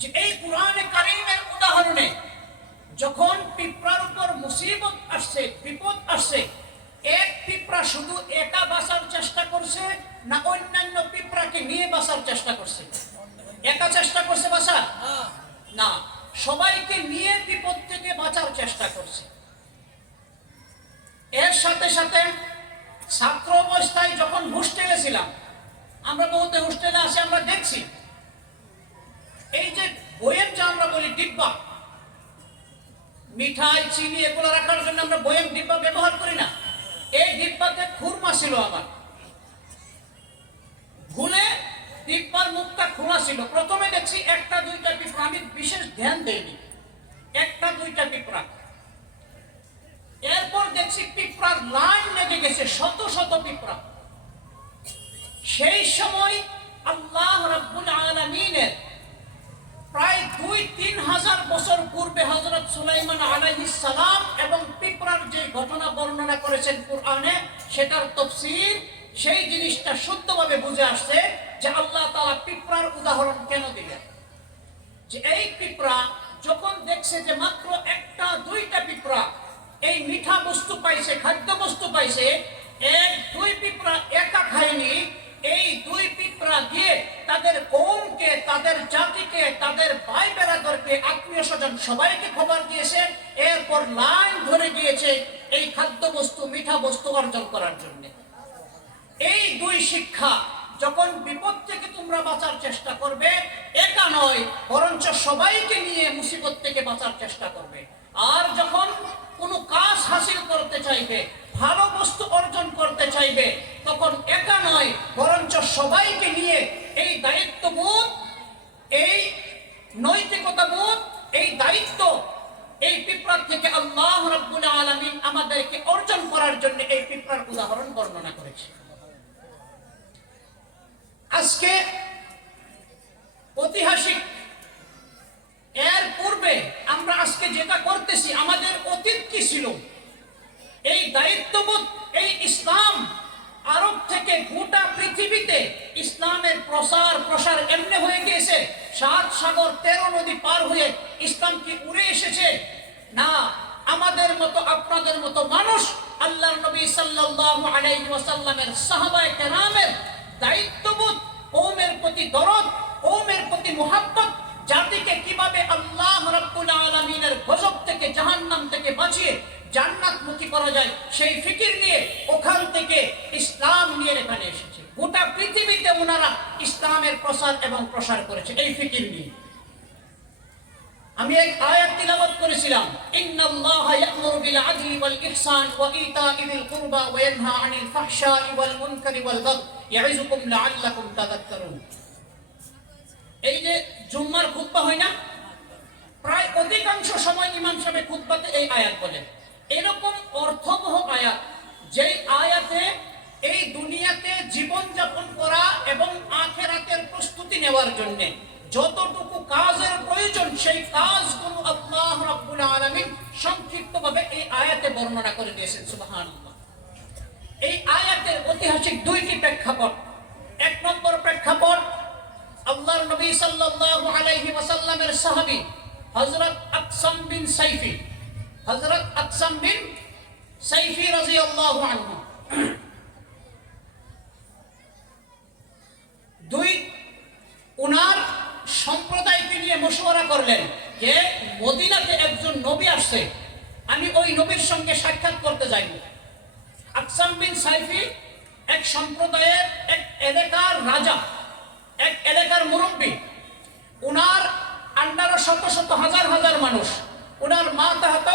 যে এই কোরআনে কারীমের উদাহরণে যখন পিঁপড়ার উপর মুসিবত আসছে, বিপদ আসছে, এক পিঁপড়া শুধু একা বাঁচার চেষ্টা করছে না অন্যান্য পিঁপড়াকে নিয়ে বাঁচার চেষ্টা করছে? একা চেষ্টা করছে বাঁচার? না, সবাইকে নিয়ে বিপদ থেকে বাঁচার চেষ্টা করছে। এর সাথে সাথে ছাত্র অবস্থায় যখন হোস্টেলে ছিলাম, আমরা বহুতে হোস্টেলে আসে, আমরা দেখছি এই যে বয়েম, যা আমরা বলি ডিব্বা, মিঠাই চিনি এগুলো রাখার জন্য আমরা বয়েম ডিব্বা ব্যবহার করি না? এই ডিব্বাতে খুরমা ছিল, আবার ভুলে ডিব্বার মুখটা খোলা ছিল। প্রথমে দেখছি একটা দুইটা পিঁপড়া, আমি বিশেষ ধ্যান দেইনি, একটা দুইটা পিঁপড়া। এরপর দেখছি পিঁপড়ার লাইন লেগে গেছে, শত শত পিঁপড়া। সেই সময় আল্লাহ রাব্বুল আলামিনের প্রায় 2-3 হাজার বছর পূর্বে হযরত সুলাইমান আলাইহিস সালাম এবং পিঁপড়ার যে ঘটনা বর্ণনা করেছেন কুরআনে, সেটার তাফসীর, সেই জিনিসটা শুদ্ধভাবে বুঝে আসছে যে আল্লাহ তাআলা পিঁপড়ার উদাহরণ কেন দিলেন। যে এই পিঁপড়া যখন দেখছে যে মাত্র একটা দুইটা পিঁপড়া এই মিঠা বস্তু পাইছে, খাদ্য বস্তু পাইছে, এক দুই পিঁপড়া একা খায়নি, এই দুই পিঁপড়া গিয়ে তাদের কওমকে, তাদের জাতিকে, তাদের ভাই বেরাদরকে, আত্মীয় স্বজন সবাইকে খবর দিয়েছে। এরপর লাইন ধরে গিয়েছে এই খাদ্য বস্তু, মিঠা বস্তু অর্জন করার জন্য। এই দুই শিক্ষা, যখন বিপদ থেকে তোমরা বাঁচার চেষ্টা করবে, একা নয় বরঞ্চ সবাইকে নিয়ে মুসিবত থেকে বাঁচার চেষ্টা করবে। আর যখন কোনো কাজ হাসিল করতে চাইবে, ভালো বস্তু অর্জন করতে চাইবে, তখন একা নয় বরঞ্চ সবাইকে নিয়ে এই দায়িত্ববোধ, এই নৈতিকতাবোধ, এই দায়িত্ব, এই পিঁপড়ার থেকে আল্লাহ রাব্বুল আলামিন আমাদেরকে অর্জন করার জন্য এই পিঁপড়ার উদাহরণ বর্ণনা করেছে। আজকে ঐতিহাসিক, এর পূর্বে আমরা আজকে যেটা করতেছি, আমাদের অতীত কি ছিল? এই দায়িত্ববোধ, এই ইসলাম আরব থেকে গোটা পৃথিবীতে ইসলামের প্রসার এমনি হয়ে গিয়েছে, 7 সাগর 13 নদী পার হয়ে ইসলাম কি উড়ে এসেছে? না, আমাদের মতো আপনাদের মতো মানুষ আল্লাহর নবী সাল্লাল্লাহু আলাইহি ওয়াসাল্লামের সাহাবায়ে কেরামের দায়িত্ববোধ, কওমের প্রতি দরদ, কওমের প্রতি মুহাব্বত, জাতিকে কিভাবে আল্লাহ রাব্বুল আলামিনের গজব থেকে, জাহান্নাম থেকে বাঁচিয়ে জান্নাতমুখী করা যায়, সেই ফিকির নিয়ে ওখান থেকে ইসলাম নিয়ে এখানে এসেছে। গোটা পৃথিবীতে ওনারা ইসলামের প্রসার এবং প্রসার করেছে এই ফিকির নিয়ে। আমি এক আয়াত তিলাওয়াত করেছিলাম, ইন্নাল্লাহা ইয়া'মুরু বিল আদলি ওয়াল ইহসান ওয়া ইতা'i যিল কুরবা ওয়া ইয়ানহা আনিল ফাহশা'i ওয়াল মুনকারি ওয়াল বাগই ইয়া'iযুকুম লা'আল্লাকুম তাযাক্কারুন। এই যে জুম্মার খুতবা হয় না, প্রায় অধিকাংশ সময় ইমাম সাহেব খুতবাতে এই আয়াত বলেন। এরকম অর্থবহ আয়াত, যেই আয়াতে এই দুনিয়াতে জীবন যাপন করা এবং আখিরাতের প্রস্তুতি নেওয়ার জন্য যতটুকু কাজের প্রয়োজন, সেই কাজগুলো আল্লাহ রাব্বুল আলামিন সংক্ষিপ্তভাবে এই আয়াতে বর্ণনা করে দিয়েছেন। সুবহানাল্লাহ। এই আয়াতের ঐতিহাসিক 2টি প্রেক্ষাপট। 1 নম্বর প্রেক্ষাপট, আল্লাহর নবী সাল্লাল্লাহু আলাইহি ওয়াসাল্লামের সাহাবী হযরত আকসাম বিন সাইফি, হযরত আকসাম বিন সাইফি রাদিয়াল্লাহু আনহু, উনার সম্প্রদায়কে নিয়ে মশওয়ারা করলেন যে মদিনাতে একজন নবী আসছে, আমি ওই নবীর সঙ্গে সাক্ষাৎ করতে যাইব। আকসাম বিন সাইফি এক সম্প্রদায়ের, এক এলাকার রাজা, এক এলাকার মুরব্বী। উনার আন্ডারে শত শত হাজার হাজার মানুষ, উনার মাতাহত,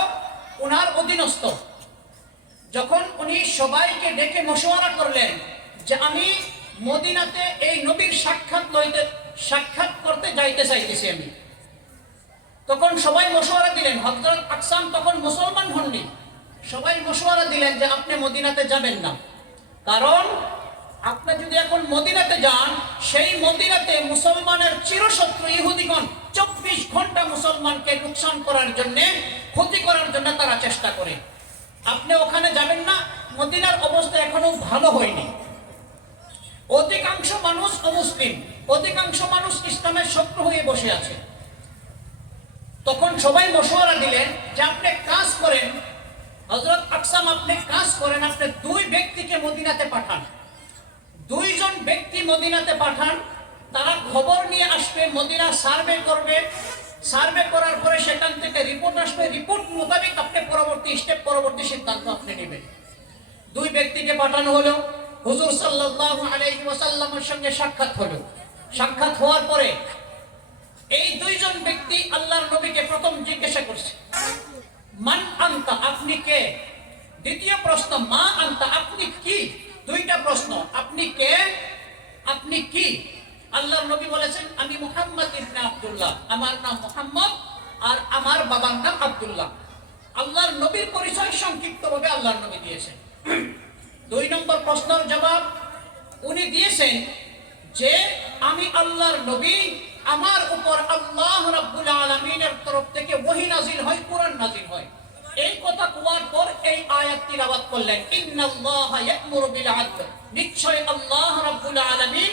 উনার অধীনস্থ। যখন উনি সবাইকে ডেকে মশওয়ারা করলেন যে আমি মদিনাতে এই নবীর সাক্ষাৎ করতে যাইতে চাইতেছি আমি, তখন সবাই মশওয়ারা দিলেন। হযরত আকসাম তখন মুসলমান হননি। সবাই মশওয়ারা দিলেন যে আপনি মদিনাতে যাবেন না, কারণ আপনি যদি এখন মদিনাতে যান, সেই মদিনাতে মুসলমানের চিরশত্রু ইহুদিগণ 24 ঘন্টা মুসলমানকে নুকসান করার জন্য, ক্ষতি করার জন্য তারা চেষ্টা করে। আপনি ওখানে যাবেন না, মদিনার অবস্থা এখনো ভালো হয়নি। অধিকাংশ মানুষ অমুসলিম, অধিকাংশ মানুষ ইসলামের শত্রু হয়ে বসে আছে। তখন সবাই মশওয়ারা দিলেন যে আপনি কাজ করেন, হযরত আকসাম আপনি কাজ করেন, আপনি দুই ব্যক্তিকে মদিনাতে পাঠান, দুইজন ব্যক্তি মদিনাতে পাঠান, তারা খবর নিয়ে আসবে, মদিনা সার্ভে করবে, সার্ভে করার পরে সেখান থেকে রিপোর্ট আসবে, রিপোর্ট মোতাবেক আপনি পরবর্তী স্টেপ, পরবর্তী সিদ্ধান্ত আপনি নেবেন। দুই ব্যক্তিকে পাঠানো হলো, হুজুর সাল্লাল্লাহু আলাইহি ওয়াসাল্লামের সঙ্গে সাক্ষাৎ হলো। সাক্ষাৎ হওয়ার পরে এই দুইজন ব্যক্তি আল্লাহর নবীকে প্রথম জিজ্ঞাসা করছে, মান আনতা, আপনি কে? দ্বিতীয় প্রশ্ন, মা আনতা, আপনি কি? দুইটা প্রশ্ন, আপনি কে, আপনি কি? আল্লাহর নবী বলেছেন, আমি মুহাম্মদ ইবনে আব্দুল্লাহ, আমার নাম মুহাম্মদ আর আমার বাবার নাম আব্দুল্লাহ। আল্লাহর নবীর পরিচয় সংক্ষিপ্তভাবে আল্লাহর নবী দিয়েছেন। দুই নম্বর প্রশ্নের জবাব উনি দিয়েছেন যে আমি আল্লাহর নবী, আমার উপর আল্লাহ রাব্বুল আলামিনের তরফ থেকে ওহী নাযিল হয়, কুরআন নাযিল হয়। এই কথা কোয়ার পর এই আয়াত তিলাওয়াত করলেন, ইন্নাল্লাহা ইয়া'মুরু বিল আদল, নিশ্চয় আল্লাহ রাব্বুল আলামিন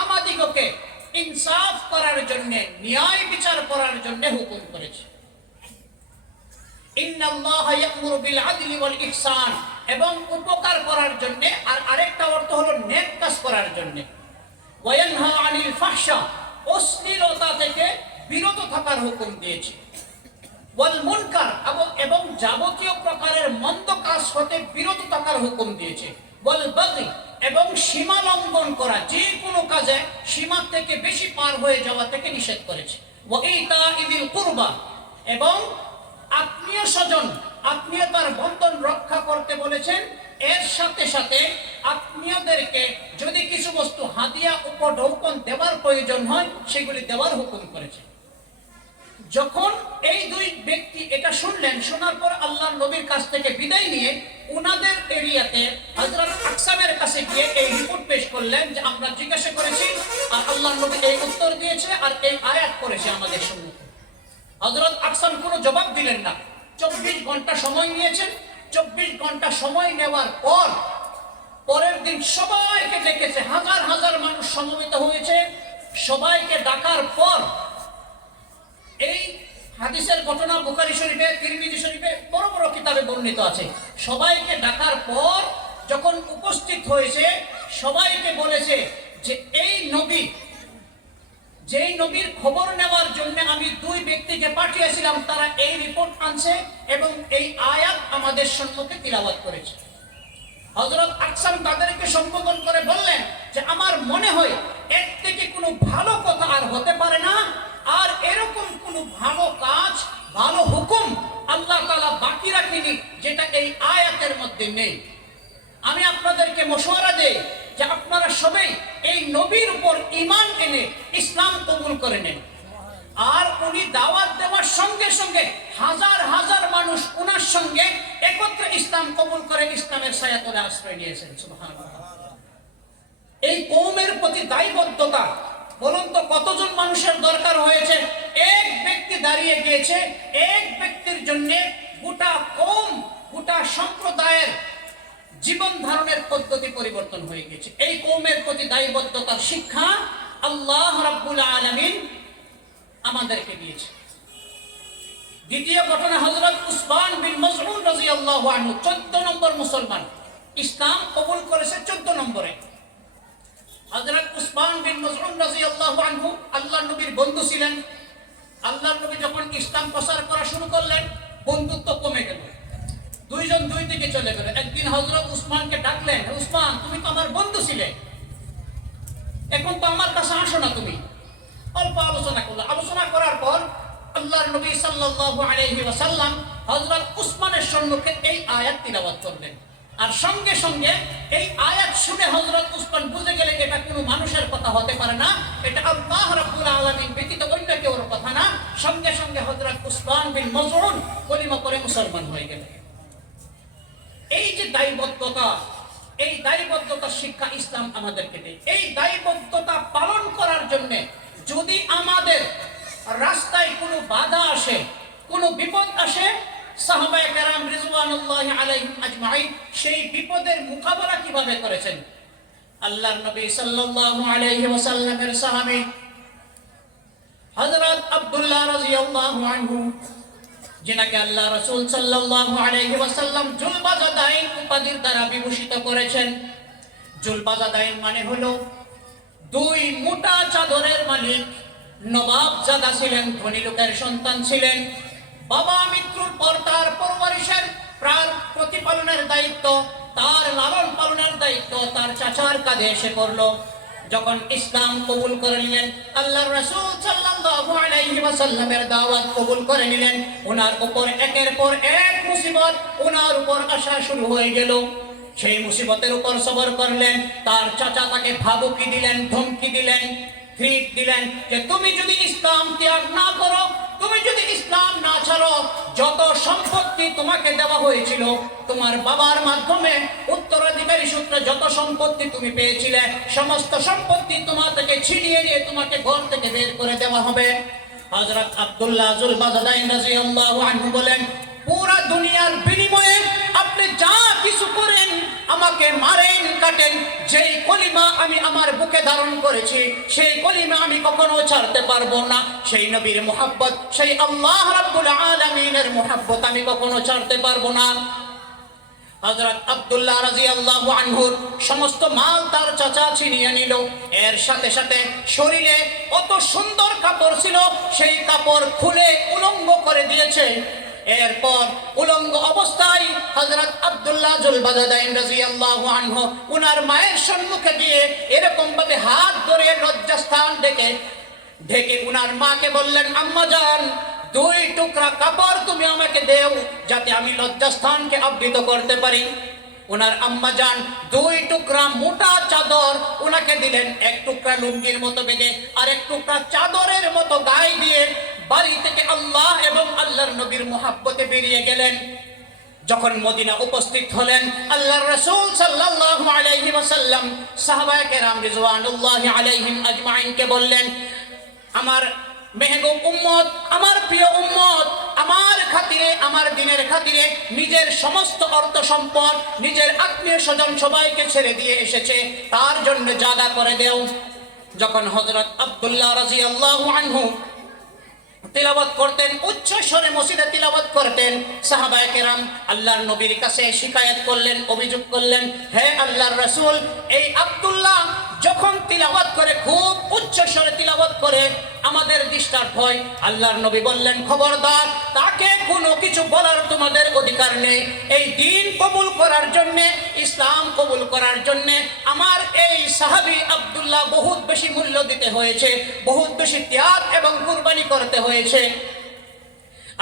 আমাদিগকে ইনসাফ করার জন্য, ন্যায় বিচার করার জন্য হুকুম করেছে। ইন্নাল্লাহা ইয়া'মুরু বিল আদলি ওয়াল ইহসান, এবং উপকার করার জন্য, আর আরেকটা অর্থ হলো নেক কাজ করার জন্য। ওয়া ইয়ানহা আনিল ফাহশা, অশ্লীলতা থেকে বিরত থাকার হুকুম দিয়েছে। ওয়াল মুনকার, এবং যাবতীয় প্রকারের মন্দ কাজ হতে বিরত থাকার হুকুম দিয়েছে। ওয়াল বাগি, এবং সীমা লঙ্ঘন করা, যে কোনো কাজে সীমা থেকে বেশি পার হয়ে যাওয়া থেকে নিষেধ করেছে। ওয়া ইতাইযিল কুরবা, এবং আত্মীয় স্বজন, আত্মীয়তার বন্ধন রক্ষা করতে বলেছেন। এর সাথে সাথে আত্মীয়দেরকে যদি কিছু বস্তু হাদিয়া, উপঢৌকন দেওয়ার প্রয়োজন হয়, সেগুলি দেওয়ার হুকুম করেছে। যখন এই দুই ব্যক্তি এটা শুনলেন, শোনার পর আল্লাহর নবীর কাছ থেকে বিদায় নিয়ে উনাদের এরিয়াতে হযরত আকসামের কাছে গিয়ে এই রিপোর্ট পেশ করলেন যে আমরা জিজ্ঞাসা করেছি আর আল্লাহর নবী এই উত্তর দিয়েছে আর এই আয়াত করেছে আমাদের সম্মুখে। হযরত আকসাম কোনো জবাব দিলেন না। 24 ঘন্টা সময় নিয়েছেন। 24 ঘন্টা সময় নেওয়ার পর পরের দিন সবাইকে ডেকেছে, হাজার হাজার মানুষ সমবেত হয়েছে। সবাইকে ডাকার পর এই হাদিসের ঘটনা বুখারী শরীফে, তিরমিজি শরীফে, বড় বড় কিতাবে বর্ণিত আছে। সবাইকে ডাকার পর যখন উপস্থিত হয়েছে, সবাইকে বলেছে যে এই নবী, যেই নবীর খবর নেওয়ার জন্য আমি দুই ব্যক্তিকে পাঠিয়েছিলাম, তারা এই রিপোর্ট আনছে এবং এই আয়াত আমাদের সম্মুখে তিলাওয়াত করেছে। হযরত আকসাম তাদেরকে সম্বোধন করে বললেন যে আমার মনে হয় এর থেকে কোনো ভালো কথা আর হতে পারে না, আর এরকম কোনো ভালো কাজ, ভালো হুকুম আল্লাহ তাআলা বাকি রাখেনি যেটা এই আয়াতের মধ্যে নেই। আমি আপনাদেরকে মশওয়ারা দেই যে আপনারা সবাই এই নবীর উপর ঈমান এনে ইসলাম কবুল করে নেন। আর উনি দাওয়াত দেওয়ার সঙ্গে সঙ্গে হাজার হাজার মানুষ উনার সঙ্গে একত্রে ইসলাম কবুল করে ইসলামের ছায়াতলে আশ্রয় নিয়েছেন। সুবহানাল্লাহ। এই কওমের প্রতি দায়বদ্ধতা, বলুন তো কতজন মানুষের দরকার হয়েছে? এক ব্যক্তি দাঁড়িয়ে গিয়েছে, এক ব্যক্তির জন্য গোটা কওম, গোটা সম্প্রদায়ের জীবন ধারণের পদ্ধতি পরিবর্তন হয়ে গেছে। এই কওমের প্রতি দায়বদ্ধতার শিক্ষা আল্লাহ রাব্বুল আলামিন আমাদেরকে দিয়েছে। দ্বিতীয় ঘটনা, হযরত উসমান বিন মাযউন রাদিয়াল্লাহু আনহু 14 নম্বর মুসলমান, ইসলাম কবুল করেছে 14 নম্বরে। হযরত উসমান বিন মাযউন রাদিয়াল্লাহু আনহু আল্লাহর নবীর বন্ধু ছিলেন। আল্লাহর নবী যখন ইসলাম প্রচার করা শুরু করলেন, বন্ধুত্ব কমে গেল, দুইজন দুই দিকে চলে গেল। একদিন হযরত উসমানকে ডাকলেন, উসমান তুমি তো আমার বন্ধু ছিলে, এখন তো আমার কাছে আসো না তুমি। অল্প আলোচনা করলো। আলোচনা করার পর আল্লাহর নবী সাল্লাল্লাহু আলাইহি ওয়াসাল্লাম হযরত উসমানের সম্মুখে এই আয়াত তিলাওয়াত করলেন। আর সঙ্গে সঙ্গে এই আয়াত শুনে হযরত উসমান বুঝে গেলেন এটা কোনো মানুষের কথা হতে পারে না, এটা আল্লাহ রাব্বুল আলামিন ব্যতীত অন্য কেউর কথা না। সঙ্গে সঙ্গে হযরত উসমান বিন মাযউন কলিমা পড়ে মুসলমান হয়ে গেলেন। এই যে দায়বদ্ধতা, এই দায়বদ্ধতার শিক্ষা ইসলাম আমাদেরকে দেয়। এই দায়বদ্ধতা পালন করার জন্য যদি আমাদের রাস্তায় কোনো বাধা আসে, কোনো বিপদ আসে, সাহাবায়ে কেরাম রিজওয়ানুল্লাহি আলাইহিম আজমাইন সেই বিপদের মোকাবেলা কিভাবে করেছেন? আল্লাহর নবী সাল্লাল্লাহু আলাইহি ওয়াসাল্লামের সাহাবী হযরত আব্দুল্লাহ রাদিয়াল্লাহু আনহু, যিনাকে আল্লাহ রাসূল সাল্লাল্লাহু আলাইহি ওয়াসাল্লাম জুলবাজাদাইন উপাধির দ্বারা বিভূষিত করেছেন। জুলবাজাদাইন মানে হলো দুই মোটা চাদরের মালিক। নবাবজাদা ছিলেন, ধনী লোকের সন্তান ছিলেন। বাবা মৃত্যুর পর তার পরওয়ারিশের প্রাণ প্রতিপালনের দায়িত্ব, তার লালন পালনের দায়িত্ব তার চাচার কাঁধে এসে পড়লো। যখন ইসলাম কবুল করে নিলেন, আল্লাহর রাসূল সাল্লাল্লাহু আলাইহি ওয়াসাল্লামের দাওয়াত কবুল করে নিলেন, ওনার উপর একের পর এক মুসিবত ওনার উপর আসা শুরু হয়ে গেল। সেই মুসিবতের উপর সবর করলেন। তার চাচা তাকে ভাবুকি দিলেন, ধমকি দিলেন, থ্রেট দিলেন যে তুমি যদি ইসলাম ত্যাগ না করো, তুমি যদি ইসলাম না ছাড়ো, যত সম্পত্তি তোমাকে দেওয়া হয়েছিল তোমার বাবার মাধ্যমে উত্তরাধিকারী সূত্রে যত সম্পত্তি তুমি পেয়েছিলে, সমস্ত সম্পত্তি তোমার থেকে ছিনিয়ে নিয়ে তোমাকে ঘর থেকে বের করে দেওয়া হবে। হযরত আব্দুল্লাহ জুলবাজাদাইন রাদিয়াল্লাহু আনহু বলেন, পুরা দুনিয়ার বিনিময়ে আপনি যা কিছু করেন, আমাকে মারেন কাটেন, যেই কলিমা আমি আমার বুকে ধারণ করেছি সেই কলিমা আমি কখনো ছাড়তে পারবো না। সেই নবীর মুহাব্বত, সেই আল্লাহ রাব্বুল আলামিনের মুহাব্বত আমি কখনো ছাড়তে পারবো না। হযরত আব্দুল্লাহ রাদিয়াল্লাহু আনহুর সমস্ত মাল তার চাচা ছিনিয়ে নিল। এর সাথে সাথে শরীরে অত সুন্দর কাপড় ছিল, সেই কাপড় খুলে উলঙ্গ করে দিয়েছে। এরপর উলঙ্গ অবস্থায় হযরত আব্দুল্লাহ জুলবাজাদাইন রাদিয়াল্লাহু আনহু উনার মায়ের সম্মুখে গিয়ে এরকম ভাবে হাত ধরে লজ্জাস্থান ঢেকে উনার মাকে বললেন, আম্মা জান, দুই টুকরা কাপড় তুমি আমাকে দেও যাতে আমি লজ্জাস্থানকে আবৃত করতে পারি। ওনার আম্মা জান দুই টুকরা মোটা চাদর ওনাকে দিলেন, এক টুকরা লুঙ্গির মতো বেঁধে আর এক টুকরা চাদরের মতো গায়ে দিয়ে বাড়ি থেকে আল্লাহ এবং আল্লাহর নবীর মুহাব্বতে বেরিয়ে গেলেন। যখন মদিনা উপস্থিত হলেন, আল্লাহর রাসূল সাল্লাল্লাহু আলাইহি ওয়াসাল্লাম সাহাবায়ে কেরাম রিজওয়ানুল্লাহি আলাইহিম আজমাইনকে বললেন, আমার মেহবুব উম্মত, আমার প্রিয় উম্মত, আমার খাতিরে, আমার দ্বীনের খাতিরে নিজের সমস্ত অর্থ সম্পদ, নিজের আত্মীয় স্বজন সবাইকে ছেড়ে দিয়ে এসেছে, তার জন্য জাদা করে দেও। যখন হযরত আব্দুল্লাহ রাদিয়াল্লাহু আনহু তিলাওয়াত করতেন, উচ্চ স্বরে মসজিদে তিলাওয়াত করতেন, সাহাবায়ে কেরাম আল্লাহর নবীর কাছে শিকায়াত করলেন, অভিযোগ করলেন, হে আল্লাহর রাসূল, এই আব্দুল্লাহ যখন তিলাওয়াত করে, খুব উচ্চ স্বরে তিলাওয়াত করে, আমাদের ডিস্টার্ব হয়। আল্লাহর নবী বললেন, খবরদার, তাকে কোনো কিছু বলার তোমাদের অধিকার নেই। এই দ্বীন কবুল করার জন্য, ইসলাম কবুল করার জন্য আমার এই সাহাবী আব্দুল্লাহ বহুত বেশি মূল্য দিতে হয়েছে, বহুত বেশি ত্যাগ এবং কুরবানি করতে হয়েছে।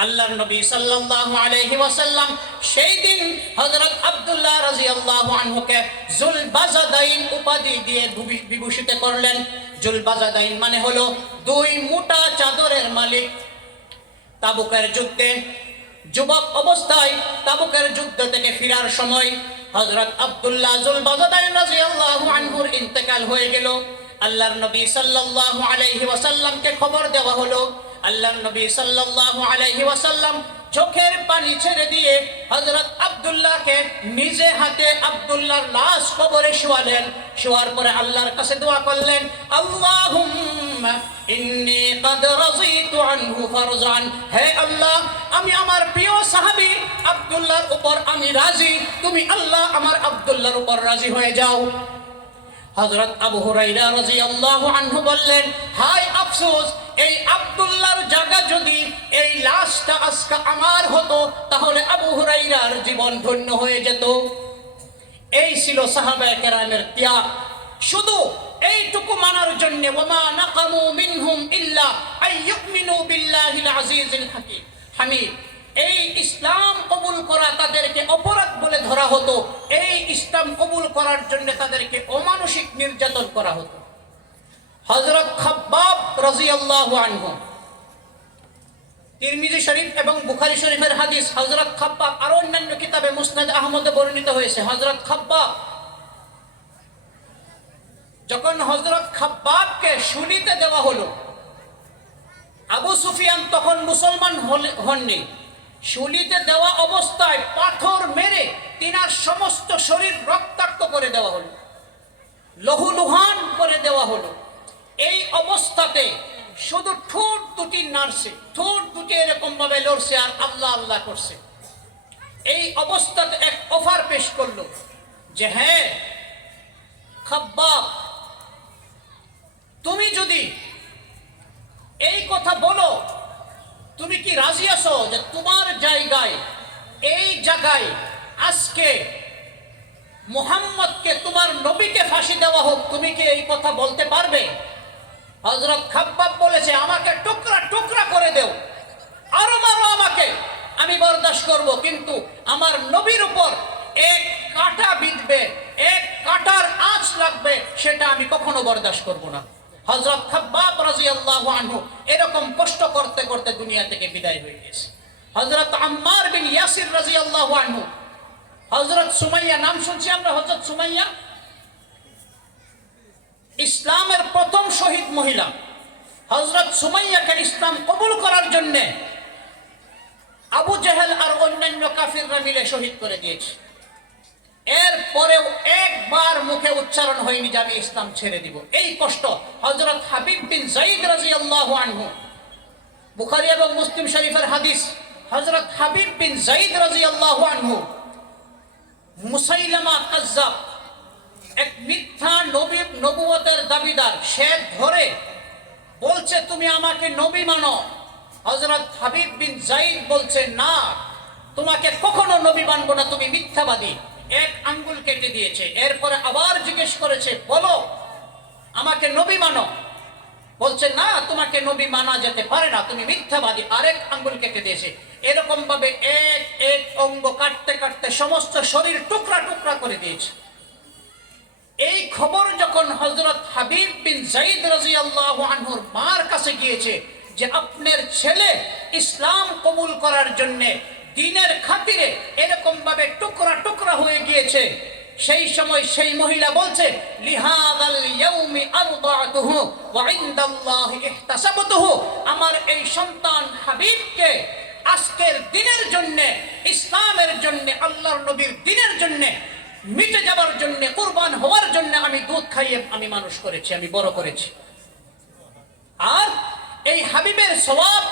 আল্লাহর নবী সাল্লাল্লাহু আলাইহি ওয়াসাল্লাম সেই দিন হযরত আব্দুল্লাহ রাদিয়াল্লাহু আনহুকে জুলবাজাদাইন উপাধি দিয়ে বিভূষিত করলেন। জুলবাজাদাইন মানে হলো দুই মোটা চাদরের মালিক। তাবুকের যুদ্ধে যুবক অবস্থায় তাবুকের যুদ্ধ থেকে ফেরার সময় হযরত আব্দুল্লাহ জুলবাজাদাইন রাদিয়াল্লাহু আনহুর ইন্তেকাল হয়ে গেল। আল্লাহর নবী সাল্লাল্লাহু আলাইহি ওয়াসাল্লামকে খবর দেওয়া হলো। আল্লাহর নবী সাল্লাল্লাহু আলাইহি ওয়াসাল্লাম চোখের পানি ছেড়ে দিয়ে হযরত আব্দুল্লাহকে নিজে হাতে আব্দুল্লাহর লাশ কবরে শোয়ালেন। শোয়ার পরে আল্লাহর কাছে দোয়া করলেন, আল্লাহুম্মা ইন্নী ক্বাদ রাযিতু আনহু ফারজান, হে আল্লাহ, আমি আমার প্রিয় সাহাবী আব্দুল্লাহর উপর আমি রাজি, তুমি আল্লাহ আমার আব্দুল্লাহর উপর রাজি হয়ে যাও। হযরত আবু হুরায়রা রাদিয়াল্লাহু আনহু বললেন, হায় আফসোস, এই আব্দুল্লাহর জায়গা যদি এই লাশটা আজকে আমার হতো তাহলে আবু হুরায়রার জীবন ধন্য হয়ে যেত। এই ছিল সাহাবায়ে কেরামের ত্যাগ। শুধু এইটুকু মানার জন্য, ওমা নাকামু মিনহুম ইল্লা আইয়ুমিনু বিল্লাহিল আজিজিল হামিদ, এই ইসলাম কবুল করা তাদেরকে অপরাধ বলে ধরা হতো। এই ইসলাম কবুল করার জন্য তাদেরকে অমানসিক নির্যাতন করা হতো। হযরত খাব্বাব রাদিয়াল্লাহু আনহু, তিরমিজি শরীফ এবং বুখারী শরীফের হাদিস, হযরত খাব্বাব আর অন্যান্য কিতাবে মুসনাদ আহমদে বর্ণিত হয়েছে। হযরত খাব্বাব, যখন হযরত খাব্বাবকে শুলিতে দেওয়া হলো, আবু সুফিয়ান তখন মুসলমান হননি। শুলিতে দেওয়া অবস্থায় পাথর মেরে তিনার সমস্ত শরীর রক্তাক্ত করে দেওয়া হলো, লহুলুহান করে দেওয়া হলো। এই অবস্থাতে শুধু ঠোঁট দুটি নাড়ছে, ঠোঁট দুটি এরকম ভাবে লড়ছে আর আল্লাহ আল্লাহ করছে। এই অবস্থাতে এক অফার পেশ করলো যে হ্যাঁ খাব্বাব, তুমি যদি এই কথা বলো, তুমি কি রাজি আছো যে তোমার জায়গায় এই জায়গায় আজকে মুহাম্মদকে, তোমার নবীকে ফাঁসি দেওয়া হোক, তুমি কি এই কথা বলতে পারবে? হযরত খাব্বাব বলেছে আমাকে টুকরা টুকরা করে দেও, আরো মারো আমাকে, আমি বরদাস্ত করব, কিন্তু আমার নবীর উপর এক কাঁটা বিঁধবে, এক কাঁটার আঁচ লাগবে, সেটা আমি কখনো বরদাস্ত করব না। হযরত খাব্বাব রাদিয়াল্লাহু আনহু এরকম কষ্ট করতে করতে দুনিয়া থেকে বিদায় হয়ে গেছে। হযরত আম্মার বিন ইয়াসির রাদিয়াল্লাহু আনহু, হযরত সুমাইয়া, নাম শুনছি আমরা হযরত সুমাইয়া, ইসলামের প্রথম শহীদ মহিলা। হযরত সুমাইয়াকে ইসলাম কবুল করার জন্য আবু জেহেল আর অন্যান্য কাফিররা মিলে শহীদ করে দিয়েছে। এরপরেও একবার মুখে উচ্চারণ হয়নি যে আমি ইসলাম ছেড়ে দিব। এই কষ্ট হযরত হাবিব বিন যায়েদ রাদিয়াল্লাহু আনহু, বুখারী এবং মুসলিম শরীফের হাদিস, হযরত হাবিব বিন যায়েদ রাদিয়াল্লাহু আনহু, মুসাইলামা কাজ্জাব, এক মিথ্যা নবুয়তের দাবিদার, সে ধরে বলছে তুমি আমাকে নবী মানো। হযরত হাবিব বিন যায়েদ বলছে না, তোমাকে কখনো নবী মানবো না, তুমি মিথ্যাবাদী। এক আঙ্গুল কেটে দিয়েছে। এরপরে আবার জিজ্ঞেস করেছে বলো আমাকে নবী মানো, বলছে না, তোমাকে নবী মানা যেতে পারে না, তুমি মিথ্যাবাদী, আরেক আঙ্গুল কেটে দিয়েছে। এরকম ভাবে এক এক অঙ্গ কাটতে কাটতে সমস্ত শরীর টুকরা টুকরা করে দিয়েছে। এই খবর যখন হযরত হাবিব বিন যায়েদ রাদিয়াল্লাহু আনহুর মার কাছে গিয়েছে যে আপনার ছেলে ইসলাম কবুল করার জন্য দ্বীনের খাতিরে এরকম ভাবে টুকরা টুকরা হয়ে গিয়েছে, সেই সময় সেই মহিলা বলছে লিহাদাল ইয়াউমি আরদাতুহু ওয়া ইনদাল্লাহি ইহতাসাবতুহু, আমার এই সন্তান হাবিবকে আজকের দিনের জন্য, ইসলামের জন্য, আল্লাহর নবীর দিনের জন্য মিটে যাবার জন্য, কুরবান হওয়ার জন্য আমি দুধ খাইয়ে আমি মানুষ করেছি, আমি বড় করেছি। আর এই হাবিবের সওয়াব,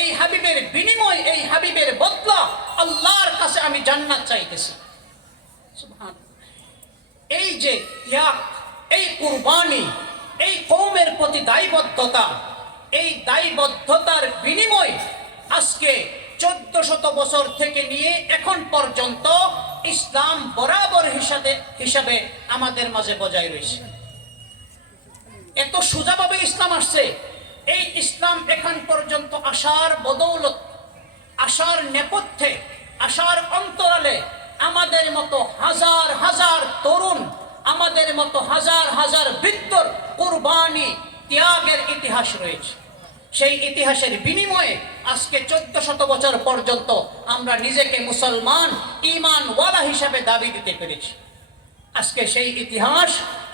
এই হাবিবের বিনিময়, এই হাবিবের বদলা আল্লাহর কাছে আমি জান্নাত চাইতেছি। সুবহানাল্লাহ। এই যে ত্যাগ, এই কুরবানি, এই কওমের প্রতি দায়বদ্ধতা, এই দায়বদ্ধতার বিনিময় আজকে 1400 বছর থেকে নিয়ে এখন পর্যন্ত ইসলাম বরাবর হিসাবে আমাদের মাঝে বজায় রয়েছে। এত সোজাভাবে ইসলাম আসছে। এই ইসলাম এখন পর্যন্ত আসার বদৌলত, আসার নেপথ্যে, আসার অন্তরালে আমাদের মতো হাজার হাজার তরুণ, আমাদের মতো হাজার হাজার বৃদ্ধর কুরবানি ত্যাগের ইতিহাস রয়েছে। সেই ইতিহাসের বিনিময়ে আজকে 1400 বছর পর্যন্ত আমরা নিজেকে মুসলমান, ঈমানওয়ালা হিসাবে দাবি দিতে পেরেছি। আজকে সেই ইতিহাস,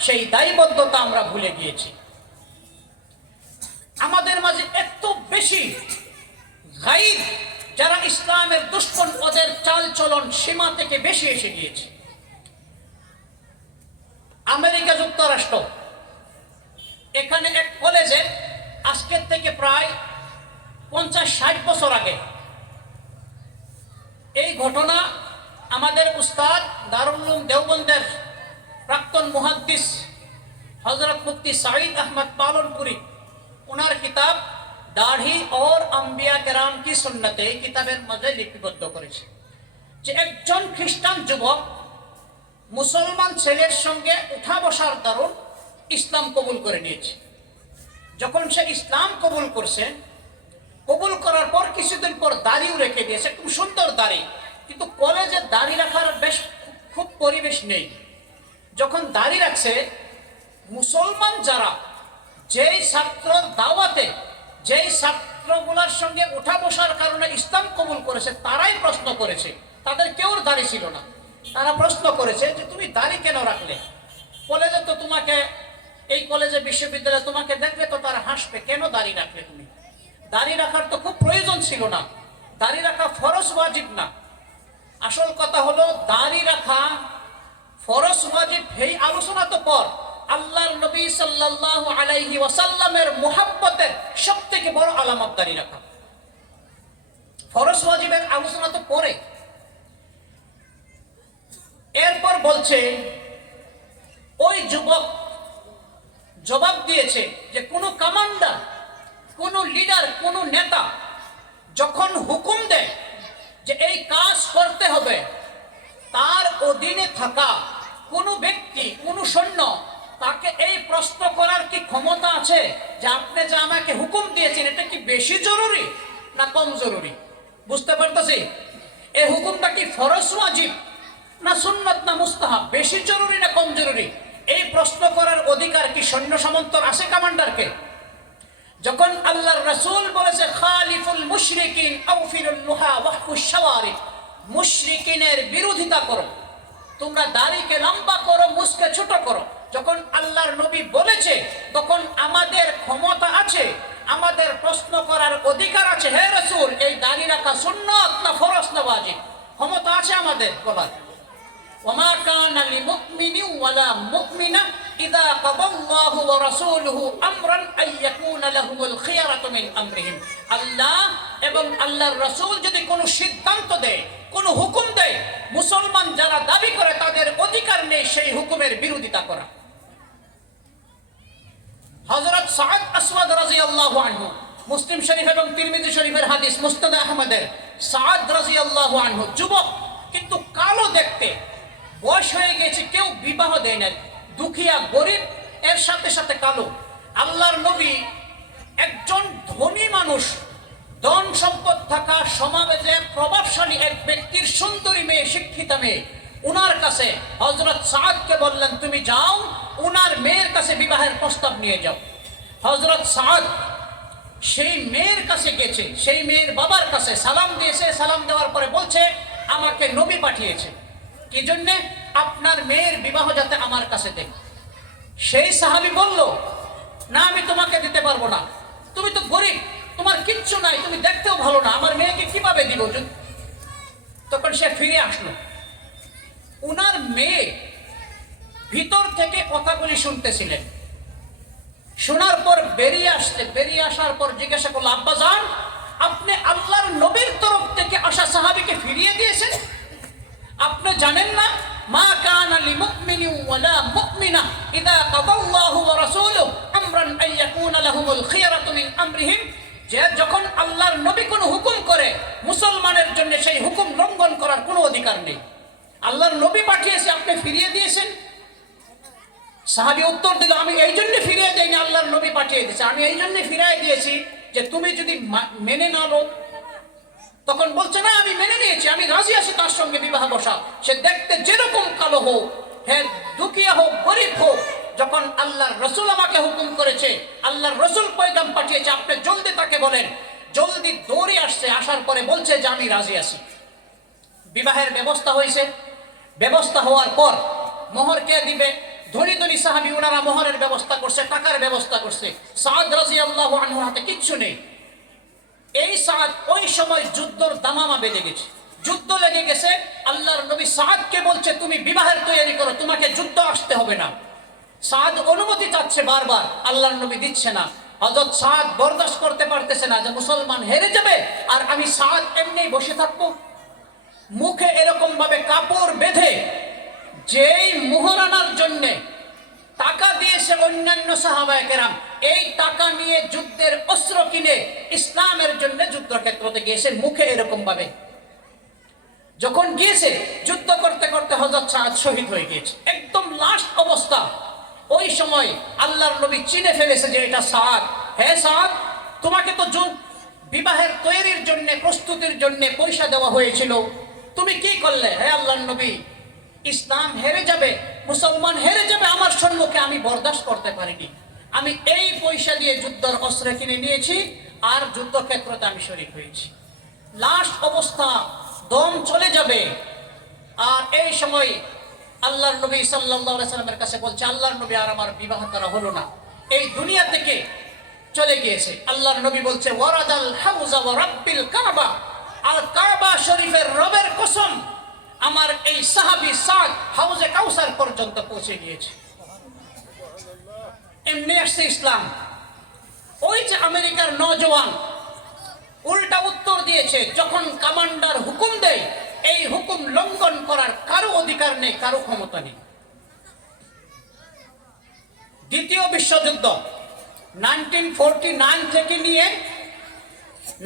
সেই দায়বদ্ধতা আমরা ভুলে গিয়েছি। আমাদের মাঝে এত বেশি গায়ব, যারা ইসলামের দুশমন, ওদের চাল চলন সীমা থেকে বেশি এসে গিয়েছে। আমেরিকা যুক্তরাষ্ট্র, এখানে এক কলেজে আজকের থেকে প্রায় 50-60 বছর আগে এই ঘটনা আমাদের উস্তাদ দারুল উলুম দেওবন্দের প্রাক্তন মুহাদ্দিস হযরত মুফতি সাঈদ আহমদ পালনপুরি, ওনার কিতাব দাढ़ी और अंबिया केराम की सुन्नते, এই কিতাবের মধ্যে লিপিবদ্ধ করেছে যে একজন খ্রিস্টান যুবক মুসলমান ছেলের সঙ্গে উঠা বসার দরুন ইসলাম কবুল করে নিয়েছে। যখন সে ইসলাম কবুল করছে, কবুল করার পর কিছুদিন পর দাড়িও রেখে দিয়েছে, খুব সুন্দর দাড়ি, কিন্তু কলেজে দাড়ি রাখার বেশ খুব পরিবেশ নেই। যখন দাড়ি রাখছে, মুসলমান যারা, যেই ছাত্র দাওয়াতে, যেই ছাত্রগুলার সঙ্গে উঠা বসার কারণে ইসলাম কবুল করেছে, তারাই প্রশ্ন করেছে, তাদের কেউর দাড়ি ছিল না। তারা প্রশ্ন করেছে যে তুমি দাড়ি কেন রাখলে? কলেজে তো তোমাকে, এই কলেজে বিশ্ববিদ্যালয়ে তোমাকে দেখলে তো তারা হাসবে, কেন দাড়ি রাখলে তুমি? দাড়ি রাখার তো খুব প্রয়োজন ছিল না, দাড়ি রাখা ফরজ ওয়াজিব না। আসল কথা হলো দাড়ি রাখা ফরজ ওয়াজিব, এই আলোচনা তো পর। আল্লাহর নবী সাল্লাল্লাহু আলাইহি ওয়াসাল্লামের মুহাব্বতের সব থেকে বড় আলামত দাঁড়িয়ে রাখা। ফরজ ওয়াজিবের আলোচনা তো পরে। এরপর বলছে ওই যুবক জবাব দিয়েছে যে কোনো কমান্ডার, কোনো লিডার, কোনো নেতা যখন হুকুম দেয় যে এই কাজ করতে হবে, তার অধীনে থাকা কোনো ব্যক্তি, কোনো সৈন্য তাকে এই প্রশ্ন করার কি ক্ষমতা আছে যে আপনি যে আমাকে হুকুম দিয়েছেন এটা কি বেশি জরুরি না কম জরুরি? বুঝতে পারতেছি এই হুকুমটা কি ফরজ ওয়াজিব না সুন্নাত না মুস্তাহাব, বেশি জরুরি না কম জরুরি? এই প্রশ্ন করার অধিকার কি সৈন্য সামন্তর আছে কমান্ডারকে? যখন আল্লাহর রাসূল বলেছে খালিফুল মুশরিকিন আউফিরুল লুহা ওয়াহফুশ শাওয়ারি, মুশরিকিনের বিরোধিতা করো, তোমরা দাড়িকে লম্বা করো, মুসকে ছোট করো, যখন আল্লাহর নবী বলেছে তখন আমাদের ক্ষমতা আছে, আমাদের প্রশ্ন করার অধিকার আছে, হে রাসূল এই দাড়ি রাখা সুন্নাত না ফরজ না ওয়াজিব? ক্ষমতা আছে আমাদের বলার। ওমা কানা লিমুমিনিন ওয়ালা মুমিনা ইযা কাদাল্লাহু ওয়া রাসূলুহু আমরান আইয়াকুনা লাহুমুল খিয়ারাতু মিন আমরিহিম। আল্লাহ এবং আল্লাহর রাসূল যদি কোনো সিদ্ধান্ত দেয়, কোনো হুকুম দেয়, মুসলমান যারা দাবি করে তাদের অধিকার নেই সেই হুকুমের বিরোধিতা করা। হযরত সাদ আসওয়াদ রাদিয়াল্লাহু আনহু, মুসলিম শরীফ এবং তিরমিজি শরীফের হাদিস, মুসনাদ আহমদের, সাদ রাদিয়াল্লাহু আনহু যুবক কিন্তু কালো দেখতে, বয়স হয়ে গেছে, কেউ বিবাহ দেয় না, দুঃখিয়া গরিব, এর সাথে সাথে কালো। আল্লাহর নবী একজন ধনী মানুষ, ধন সম্পদ থাকা, সমাজে প্রভাবশালী এক ব্যক্তির সুন্দরী মেয়ে, শিক্ষিতা মেয়ে, উনার কাছে হযরত সাদকে বললেন তুমি যাও উনার মেয়ের কাছে বিবাহের প্রস্তাব নিয়ে যাও। হযরত সাদ সেই মেয়ের কাছে গেছে, সেই মেয়ের বাবার কাছে সালাম দিয়েছে, সালাম দেওয়ার পরে বলছে আমাকে নবী পাঠিয়েছে, কি জন্যে? আপনার মেয়ের বিবাহ যাতে আমার কাছে দেন। সেই সাহাবী বলল না আমি তোমাকে দিতে পারবো না, তুমি তো গরিব, তোমার কিচ্ছু নাই, তুমি দেখতেও ভালো না, আমার মেয়েকে কিভাবে দিব? তখন সে ফিরে আসলো। উনার মেয়ে ভিতর থেকে কথাগুলি শুনতেছিলেন, শোনার পর বেরিয়ে আসতে, বেরিয়ে আসার পর জিজ্ঞাসা করলো আব্বাজান আপনি আল্লাহর নবীর তরফ থেকে আসা সাহাবীকে ফিরিয়ে দিয়েছেন? আপনি জানেন না মা কানা লিমুমিনিন ওয়ালা মুমিনা ইযা কাদাল্লাহু ওয়া রাসূলুহু আমরান আইয়াকুনা লাহুমুল খিয়ারাতু মিন আমরিহিম, যে যখন আল্লাহর নবী কোনো হুকুম করে মুসলমানের জন্য সেই হুকুম লঙ্ঘন করার কোনো অধিকার নেই। আল্লাহর নবী পাঠিয়েছে, আপনি ফিরিয়ে দিয়েছেন? সাহাবী উত্তর দিল আমি এই জন্য ফিরিয়ে দেইনি, আল্লাহর নবী পাঠিয়ে দিয়েছে, আমি এই জন্য ফিরিয়ে দিয়েছি যে তুমি যদি মেনে না লো। তখন বলছে না আমি মেনে নিয়েছি, আমি রাজি আছি তার সঙ্গে বিবাহ বসা, সে দেখতে যেরকম কালো হোক, হ্যাঁ দুঃখিয়া হোক, গরিব হোক, যখন আল্লাহর রাসূল আমাকে হুকুম করেছে, আল্লাহর রাসূল পয়গাম পাঠিয়েছে, আপনি জলদি তাকে বলেন। জলদি দৌড়ে আসছে, আসার পরে বলছে যে আমি রাজি আছি। বিবাহের ব্যবস্থা হয়েছে। ব্যবস্থা হওয়ার পর মোহর কে দিবে? ধনী ধনী সাহাবী ওনারা মোহরের ব্যবস্থা করছে, টাকার ব্যবস্থা করছে। সাদ রাদিয়াল্লাহু আনহুর হাতে কিচ্ছু নেই। এই সাদ ওই সময় যুদ্ধর দামামা বেজে গেছে, যুদ্ধ লেগে গেছে। আল্লাহর নবী সাদকে বলছে তুমি বিবাহের তৈরি করো, তোমাকে যুদ্ধ আসতে হবে না। সাদ অনুমতি চাচ্ছে বারবার, আল্লাহর নবী দিচ্ছে না। হযরত সাদ বরদাস্ত করতে পারতেছে না যে মুসলমান হেরে যাবে আর আমি সাদ এমনি বসে থাকবো। মুখে এরকম ভাবে কাপড় বেঁধে যেই মোহর আনার জন্য টাকা দিয়েছে অন্যান্য সাহাবায়ে কেরাম, এই টাকা নিয়ে যুদ্ধের অস্ত্র কিনে ইসলামের জন্য যুদ্ধক্ষেত্রতে গিয়েছে, মুখে এরকম ভাবে। যখন গিয়েছে যুদ্ধ করতে করতে হযরত সাদ শহীদ হয়ে গিয়েছে, একদম লাস্ট অবস্থা। ওই সময় আল্লাহর নবী চিনে ফেলেছে যে এটা সাদ। হে সাদ, তোমাকে তো বিবাহের তৈরির জন্য, প্রস্তুতির জন্য পয়সা দেওয়া হয়েছিল, তুমি কি করলে? হে আল্লাহর নবী, ইসলাম হেরে যাবে, মুসলমান হেরে যাবে আমার সম্মুখে আমি বরদাস্ত করতে পারিনি, আমি এই পয়সা দিয়ে যুদ্ধের অস্ত্র কিনে নিয়েছি আর যুদ্ধক্ষেত্রতে আমি শরীক হয়েছি। লাস্ট অবস্থা, দম চলে যাবে। আর এই সময় আল্লাহর নবী সাল্লাল্লাহু আলাইহি সাল্লামের কাছে বলছে আল্লাহর নবী আর আমার বিবাহ করা হলো না, এই দুনিয়া থেকে চলে গিয়েছে। আল্লাহর নবী বলছে ওয়ারাদাল হাউজা ওয়া রাব্বিল কাবা, আর কাবা শরীফের রবের কসম আমার এই সাহাবী সাদ হাউজে কাউসার পর্যন্ত পৌঁছে গিয়েছে। এমনি আসছে ইসলাম। ওই যে আমেরিকার হাজার নওজওয়ান উল্টা উত্তর দিয়েছে, যখন কমান্ডার হুকুম দেয় এই হুকুম লঙ্ঘন করার কারো অধিকার নেই, কারো ক্ষমতা নেই। দ্বিতীয় বিশ্বযুদ্ধ 1949 থেকে নিয়ে